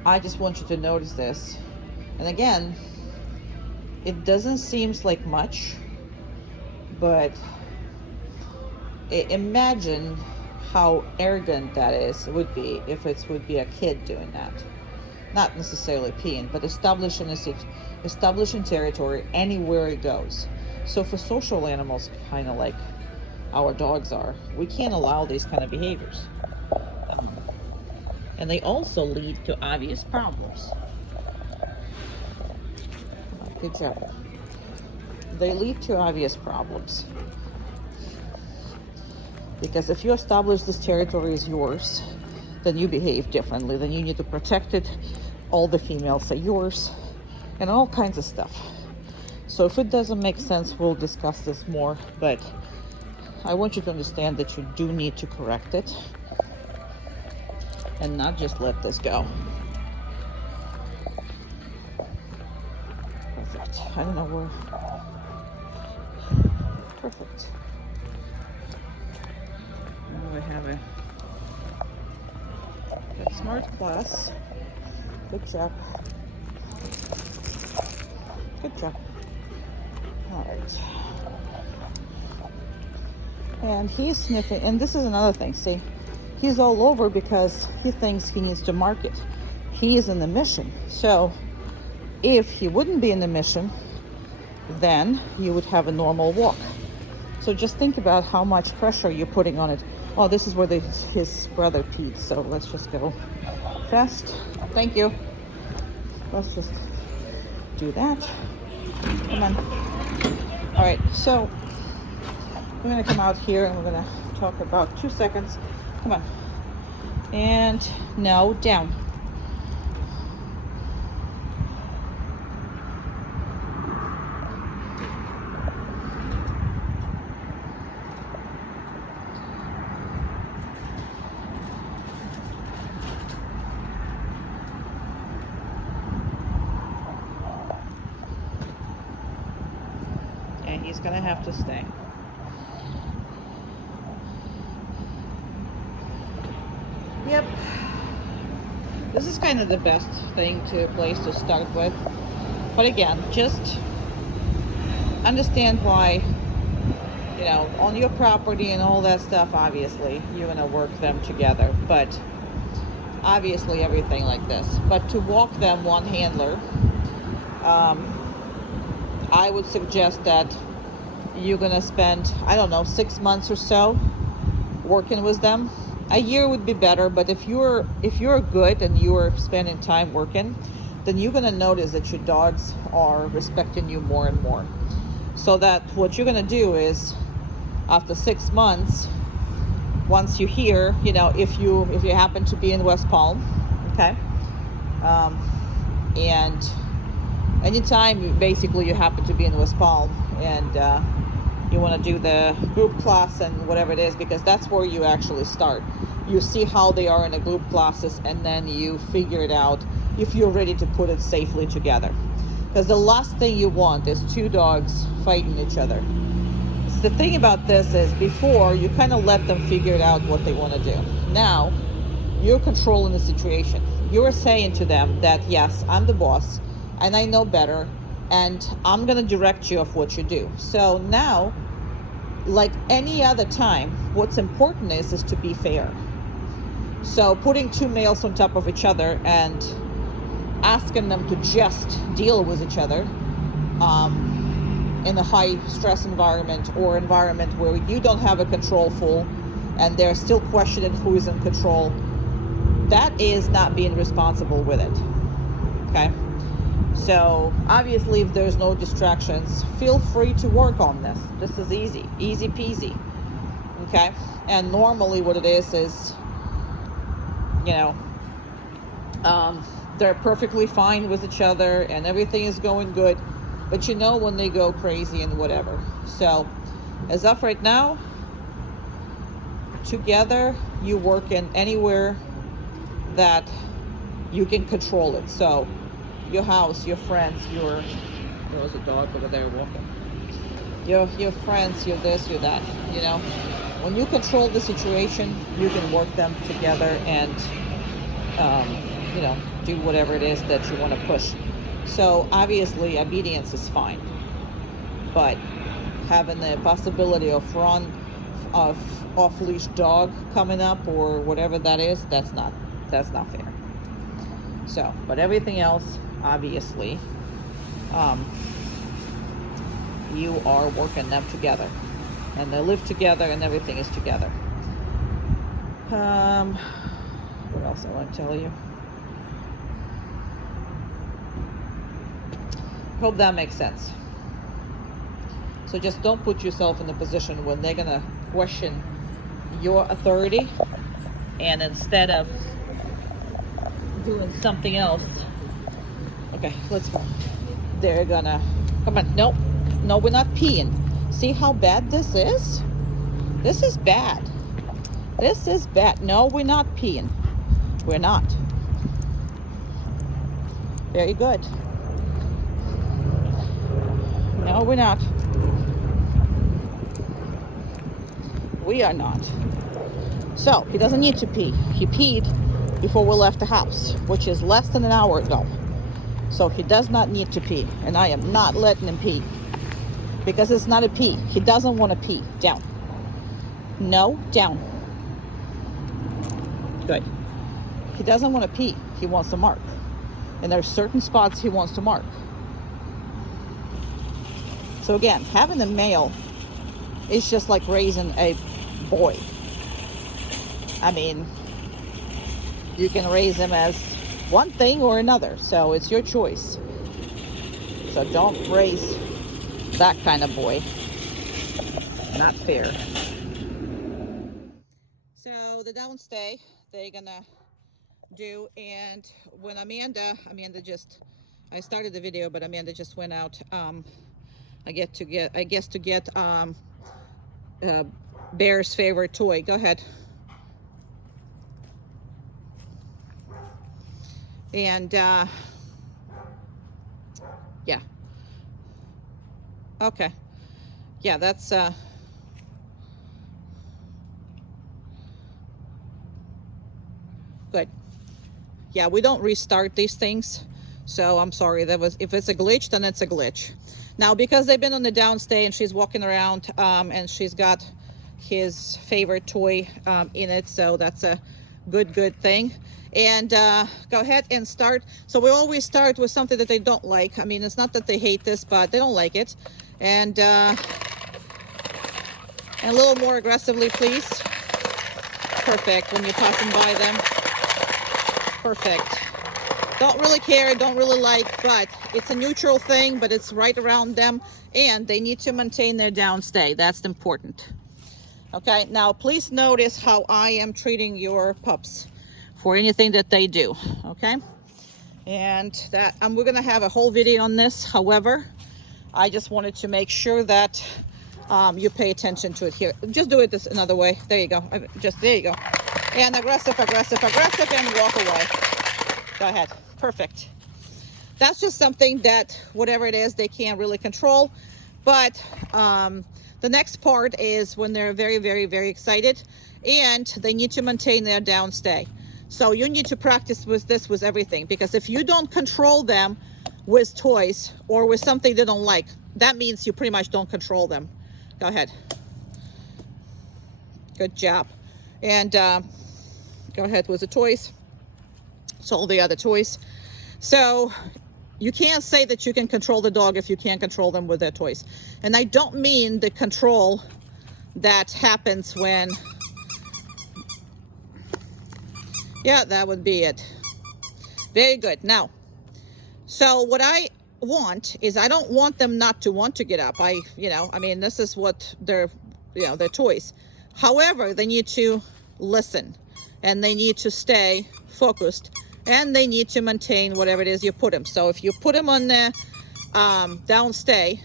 I just want you to notice this. And again, it doesn't seem like much, but imagine how arrogant that would be if it would be a kid doing that. Not necessarily peeing, but establishing territory anywhere it goes. So for social animals, kind of like our dogs are, we can't allow these kind of behaviors. And they also lead to obvious problems. Good job. They lead to obvious problems. Because if you establish this territory as yours, then you behave differently. Then you need to protect it. All the females are yours, and all kinds of stuff. So if it doesn't make sense, we'll discuss this more. But I want you to understand that you do need to correct it and not just let this go. Perfect. I don't know where. Perfect. Now we have a good smart class. Good job. Good job. All right. And he's sniffing, and this is another thing. See, he's all over because he thinks he needs to mark it. He is in the mission. So if he wouldn't be in the mission, then you would have a normal walk. So just think about how much pressure you're putting on it. Oh, this is where his brother peed. So let's just go fast. Thank you. Let's just do that. Come on. All right, so we're gonna come out here and we're gonna talk about 2 seconds. Come on. And now down. And he's gonna have to stay. Yep. This is kind of the best place to start with. But again, just understand why, you know, on your property and all that stuff, obviously, you're gonna work them together. But obviously everything like this. But to walk them one handler, I would suggest that you're gonna spend, I don't know, 6 months or so working with them. A year would be better, but if you're good and you're spending time working, then you're gonna notice that your dogs are respecting you more and more. So that what you're gonna do is, after 6 months, once you hear, you know, if you happen to be in West Palm, okay, and anytime basically you happen to be in West Palm and you want to do the group class and whatever it is, because that's where you actually start. You see how they are in the group classes, and then you figure it out if you're ready to put it safely together. Because the last thing you want is two dogs fighting each other. So the thing about this is, before, you kind of let them figure out what they want to do. Now, you're controlling the situation. You're saying to them that, yes, I'm the boss and I know better and I'm going to direct you of what you do. So now, like any other time, what's important is to be fair. So putting two males on top of each other and asking them to just deal with each other in a high stress environment, or environment where you don't have a control full and they're still questioning who is in control, that is not being responsible with it. Okay, so obviously if there's no distractions, feel free to work on this. This is easy peasy. Okay, and normally what it is you know, they're perfectly fine with each other and everything is going good, but you know when they go crazy and whatever. So as of right now, together you work in anywhere that you can control it. So your house, your friends, there's a dog over there walking, your friends, your this, your that, you know. When you control the situation, you can work them together and you know, do whatever it is that you want to push. So obviously obedience is fine, but having the possibility of off-leash dog coming up or whatever that is, that's not fair. So, but everything else, obviously, you are working them together, and they live together, and everything is together. What else I want to tell you? Hope that makes sense. So just don't put yourself in a position when they're gonna question your authority, and instead of doing something else, okay, let's go. They're gonna, come on, no, we're not peeing. See how bad this is? This is bad. This is bad. No, we're not peeing. We're not. Very good. No, we're not. We are not. So, he doesn't need to pee. He peed before we left the house, which is less than an hour ago. So he does not need to pee, and I am not letting him pee, because it's not a pee. He doesn't want to pee. Down. No, down. Good. He doesn't want to pee. He wants to mark. And there's certain spots he wants to mark. So again, having a male is just like raising a boy. I mean, you can raise him as one thing or another, so it's your choice. So don't raise that kind of boy. Not fair. So the downstay they're gonna do, and when Amanda I started the video, but Amanda just went out. I guess to get Bear's favorite toy. Go ahead. And yeah, okay, yeah, that's good. Yeah, we don't restart these things, so I'm sorry. If it's a glitch, then it's a glitch. Now, because they've been on the downstay and she's walking around, and she's got his favorite toy in it, so that's a good thing. And go ahead and start. So we always start with something that they don't like. I mean, it's not that they hate this, but they don't like it. And a little more aggressively, please. Perfect. When you're passing by them. Perfect. Don't really care, don't really like, but it's a neutral thing, but it's right around them, and they need to maintain their downstay. That's important. Okay, now please notice how I am treating your pups for anything that they do. Okay, and that we're gonna have a whole video on this. However, I just wanted to make sure that you pay attention to it here. Just do it this another way. There you go. There you go. And aggressive, and walk away. Go ahead. Perfect. that's just something that whatever it is, they can't really control. But the next part is when they're very, very, very excited and they need to maintain their downstay. So you need to practice with this with everything, because if you don't control them with toys or with something they don't like, that means you pretty much don't control them. Go ahead. Good job. And go ahead with the toys. So all the other toys. So you can't say that you can control the dog if you can't control them with their toys. And I don't mean the control that happens when, yeah, that would be it. Very good. Now, so what I want is, I don't want them not to want to get up. I mean, this is what their toys. However, they need to listen and they need to stay focused and they need to maintain whatever it is you put them. So if you put them on the downstay,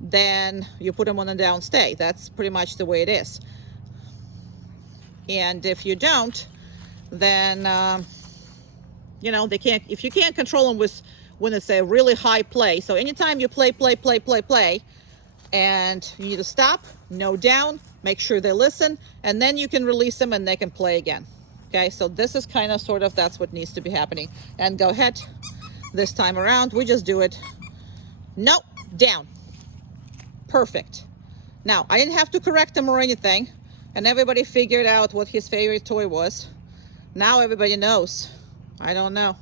then you put them on the downstay. That's pretty much the way it is. And if you don't, then they can't. If you can't control them with when it's a really high play. So anytime you play, and you need to stop, no down, make sure they listen, and then you can release them and they can play again. Okay, so this is kind of sort of, that's what needs to be happening. And go ahead, this time around, we just do it. Nope, down. Perfect. Now, I didn't have to correct him or anything, and everybody figured out what his favorite toy was. Now everybody knows. I don't know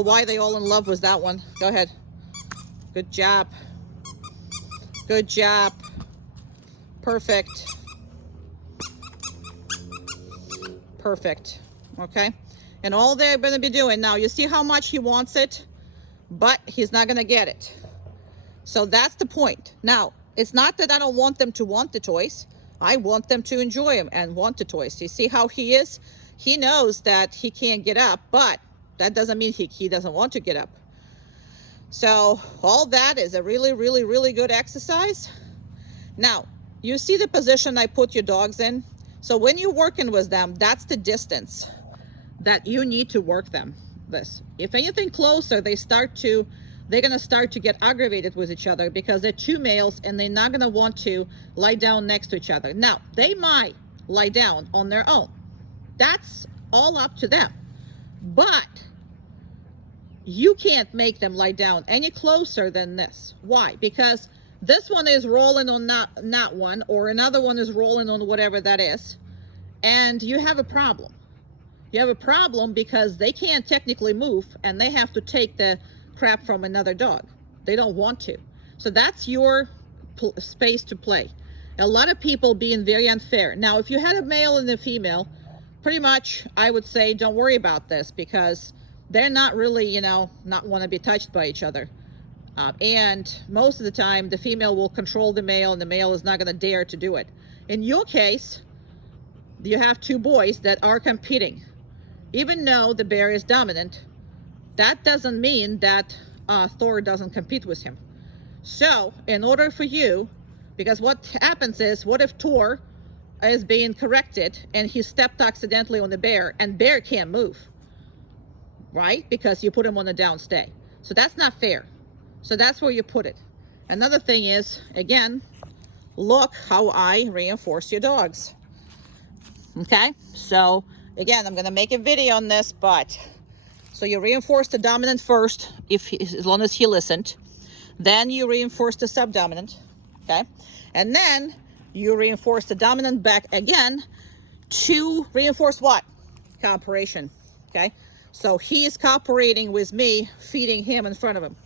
why they all in love with that one. Go ahead. Good job. Good job. Perfect. Perfect. Okay. And all they're going to be doing now, you see how much he wants it, but he's not going to get it. So that's the point. Now, it's not that I don't want them to want the toys. I want them to enjoy them and want the toys. You see how he is? He knows that he can't get up, but that doesn't mean he doesn't want to get up. So all that is a really, really, really good exercise. Now, you see the position I put your dogs in? So when you're working with them, that's the distance that you need to work them this. If anything closer, they're going to start to get aggravated with each other because they're two males and they're not going to want to lie down next to each other. Now, they might lie down on their own. That's all up to them. But you can't make them lie down any closer than this. Why? Because this one is rolling on that one, or another one is rolling on whatever that is, and you have a problem. You have a problem because they can't technically move and they have to take the crap from another dog. They don't want to. So that's your space to play. A lot of people being very unfair. Now, if you had a male and a female, pretty much I would say don't worry about this, because they're not really, not want to be touched by each other. And most of the time, the female will control the male and the male is not going to dare to do it. In your case, you have two boys that are competing. Even though the bear is dominant, that doesn't mean that Thor doesn't compete with him. So in order for you, because what happens is, what if Thor is being corrected and he stepped accidentally on the bear and bear can't move, right? Because you put him on the downstay. So that's not fair. So that's where you put it. Another thing is, again, look how I reinforce your dogs. Okay, so again, I'm going to make a video on this, but so you reinforce the dominant first, as long as he listened. Then you reinforce the subdominant, okay? And then you reinforce the dominant back again to reinforce what? Cooperation, okay? So he's cooperating with me, feeding him in front of him.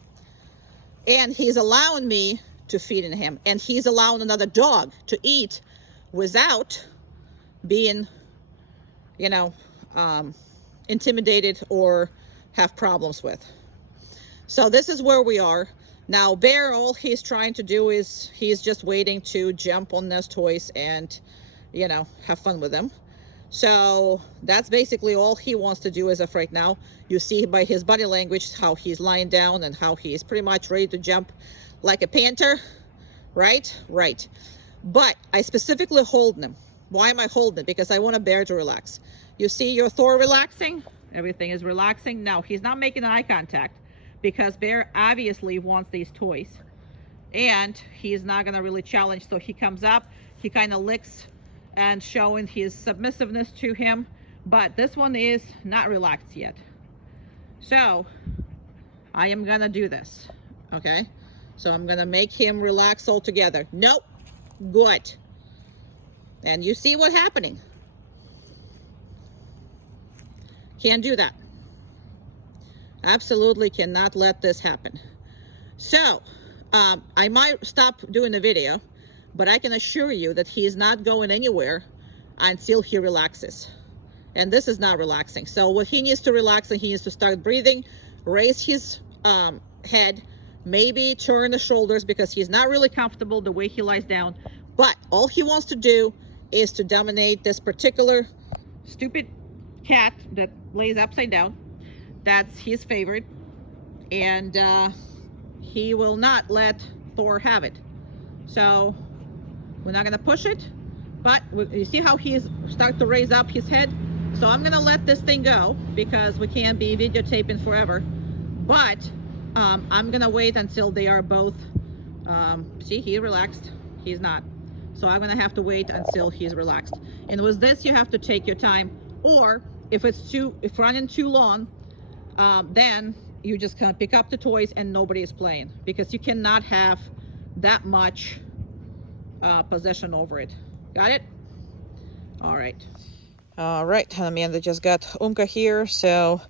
And he's allowing me to feed in him. And he's allowing another dog to eat without being, intimidated or have problems with. So this is where we are. Now, Bear, all he's trying to do is he's just waiting to jump on those toys and, have fun with them. So that's basically all he wants to do as of right now. You see by his body language how he's lying down and how he's pretty much ready to jump like a panther, right? Right. But I specifically hold him. Why am I holding it? Because I want a bear to relax. You see your Thor relaxing? Everything is relaxing. Now, he's not making eye contact, because Bear obviously wants these toys. And he's not gonna really challenge, so he comes up, he kind of licks and showing his submissiveness to him, but this one is not relaxed yet. So I am gonna do this, okay? So I'm gonna make him relax altogether. Nope. Good. And you see what's happening. Can't do that. Absolutely cannot let this happen. So I might stop doing the video, but I can assure you that he is not going anywhere until he relaxes. And this is not relaxing. So what he needs to relax, and he needs to start breathing, raise his head, maybe turn the shoulders, because he's not really comfortable the way he lies down. But all he wants to do is to dominate this particular stupid cat that lays upside down. That's his favorite. And he will not let Thor have it. So we're not gonna push it, but you see how he's starting to raise up his head? So I'm gonna let this thing go because we can't be videotaping forever. But I'm gonna wait until they are both, see, he relaxed, he's not. So I'm gonna have to wait until he's relaxed. And with this, you have to take your time, or if running too long, then you just kind of pick up the toys and nobody is playing, because you cannot have that much possession over it. Got it? All right. All right, Amanda just got Umka here, so,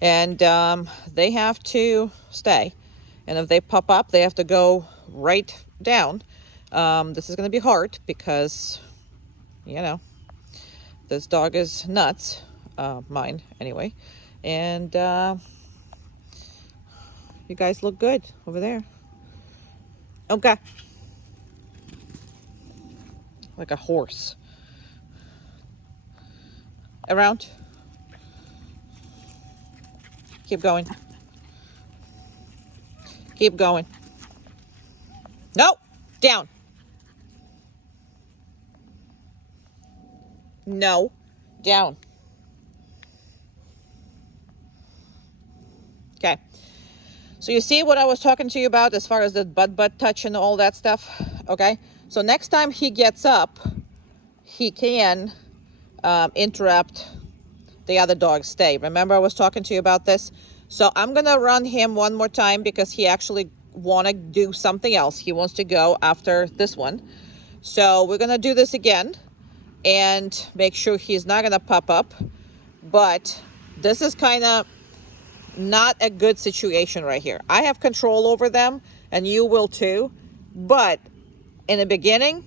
and they have to stay. And if they pop up, they have to go right down. This is going to be hard because, you know, this dog is nuts. Mine, anyway. And you guys look good over there. Okay. Like a horse. Around. Keep going. Keep going. No! Down. No. Down. Okay. So you see what I was talking to you about as far as the butt touch and all that stuff? Okay. So next time he gets up, he can interrupt the other dog's stay. Remember I was talking to you about this? So I'm going to run him one more time because he actually want to do something else. He wants to go after this one. So we're going to do this again and make sure he's not going to pop up. But this is kind of not a good situation right here. I have control over them and you will too. But in the beginning,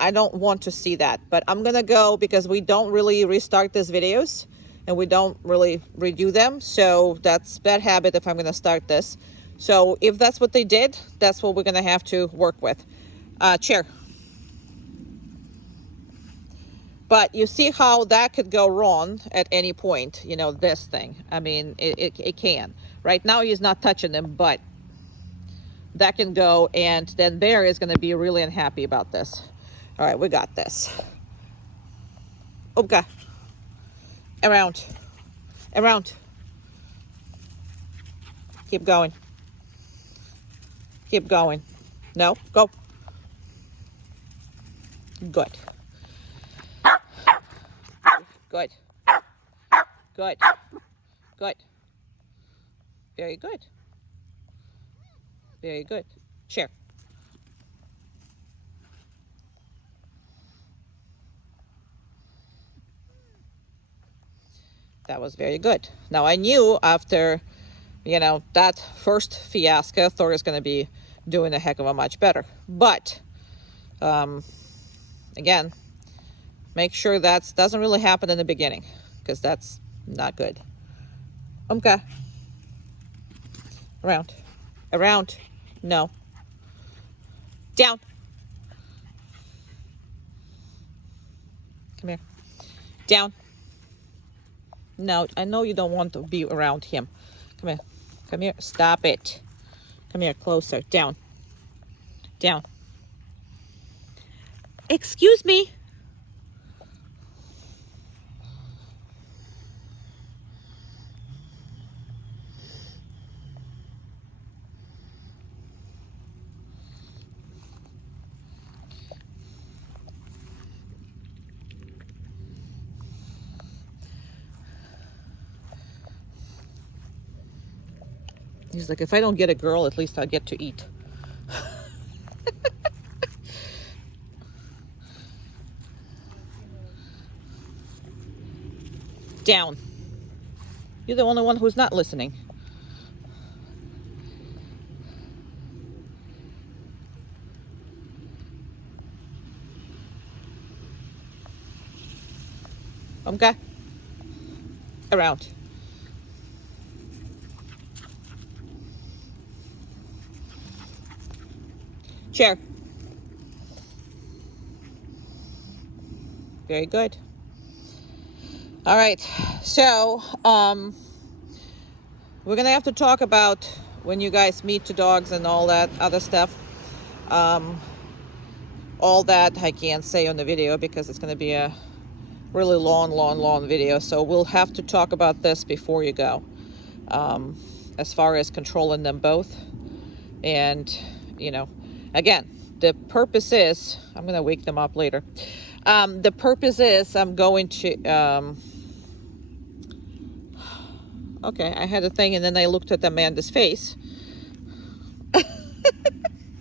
I don't want to see that. But I'm going to go because we don't really restart these videos and we don't really redo them. So that's bad habit if I'm going to start this. So if that's what they did, that's what we're going to have to work with. Chair. But you see how that could go wrong at any point, you know, this thing. I mean, it can. Right now he's not touching them, but that can go, and then Bear is going to be really unhappy about this. All right, we got this. Okay. Around. Around. Keep going. Keep going. No, go. Good. Good. Good. Good. Very good. Very good. Chair. That was very good. Now I knew after, you know, that first fiasco, Thor is going to be doing a heck of a much better. But, again, make sure that doesn't really happen in the beginning, because that's not good. Okay. Around. Around. No. Down. Come here. Down. No, I know you don't want to be around him. Come here. Come here. Stop it. Come here. Closer. Down. Down. Excuse me. He's like, if I don't get a girl, at least I'll get to eat. Down. You're the only one who's not listening. Okay. Around. Chair. Very good. All right. So, we're gonna have to talk about when you guys meet the dogs and all that other stuff. All that I can't say on the video because it's gonna be a really long video. So we'll have to talk about this before you go. As far as controlling them both. And, you know, again, the purpose is, I'm gonna wake them up later. The purpose is I'm going to, okay, I had a thing and then I looked at Amanda's face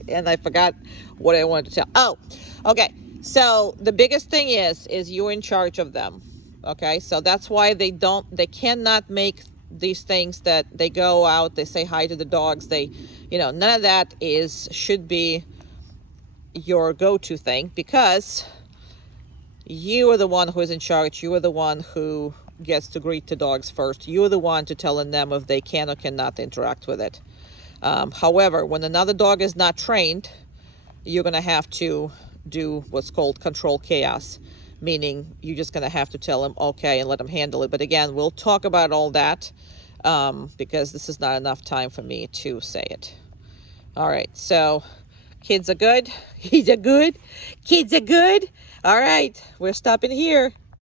and I forgot what I wanted to tell. Oh, okay. So the biggest thing is you're in charge of them. Okay. So that's why they cannot make these things that they go out, they say hi to the dogs. None of that should be your go-to thing because you are the one who is in charge. You are the one who gets to greet the dogs first. You're the one to telling them if they can or cannot interact with it. However, when another dog is not trained, you're going to have to do what's called control chaos, meaning you're just going to have to tell them, okay, and let them handle it. But again, we'll talk about all that because this is not enough time for me to say it. All right, so kids are good. He's a good. Kids are good. All right, we're stopping here.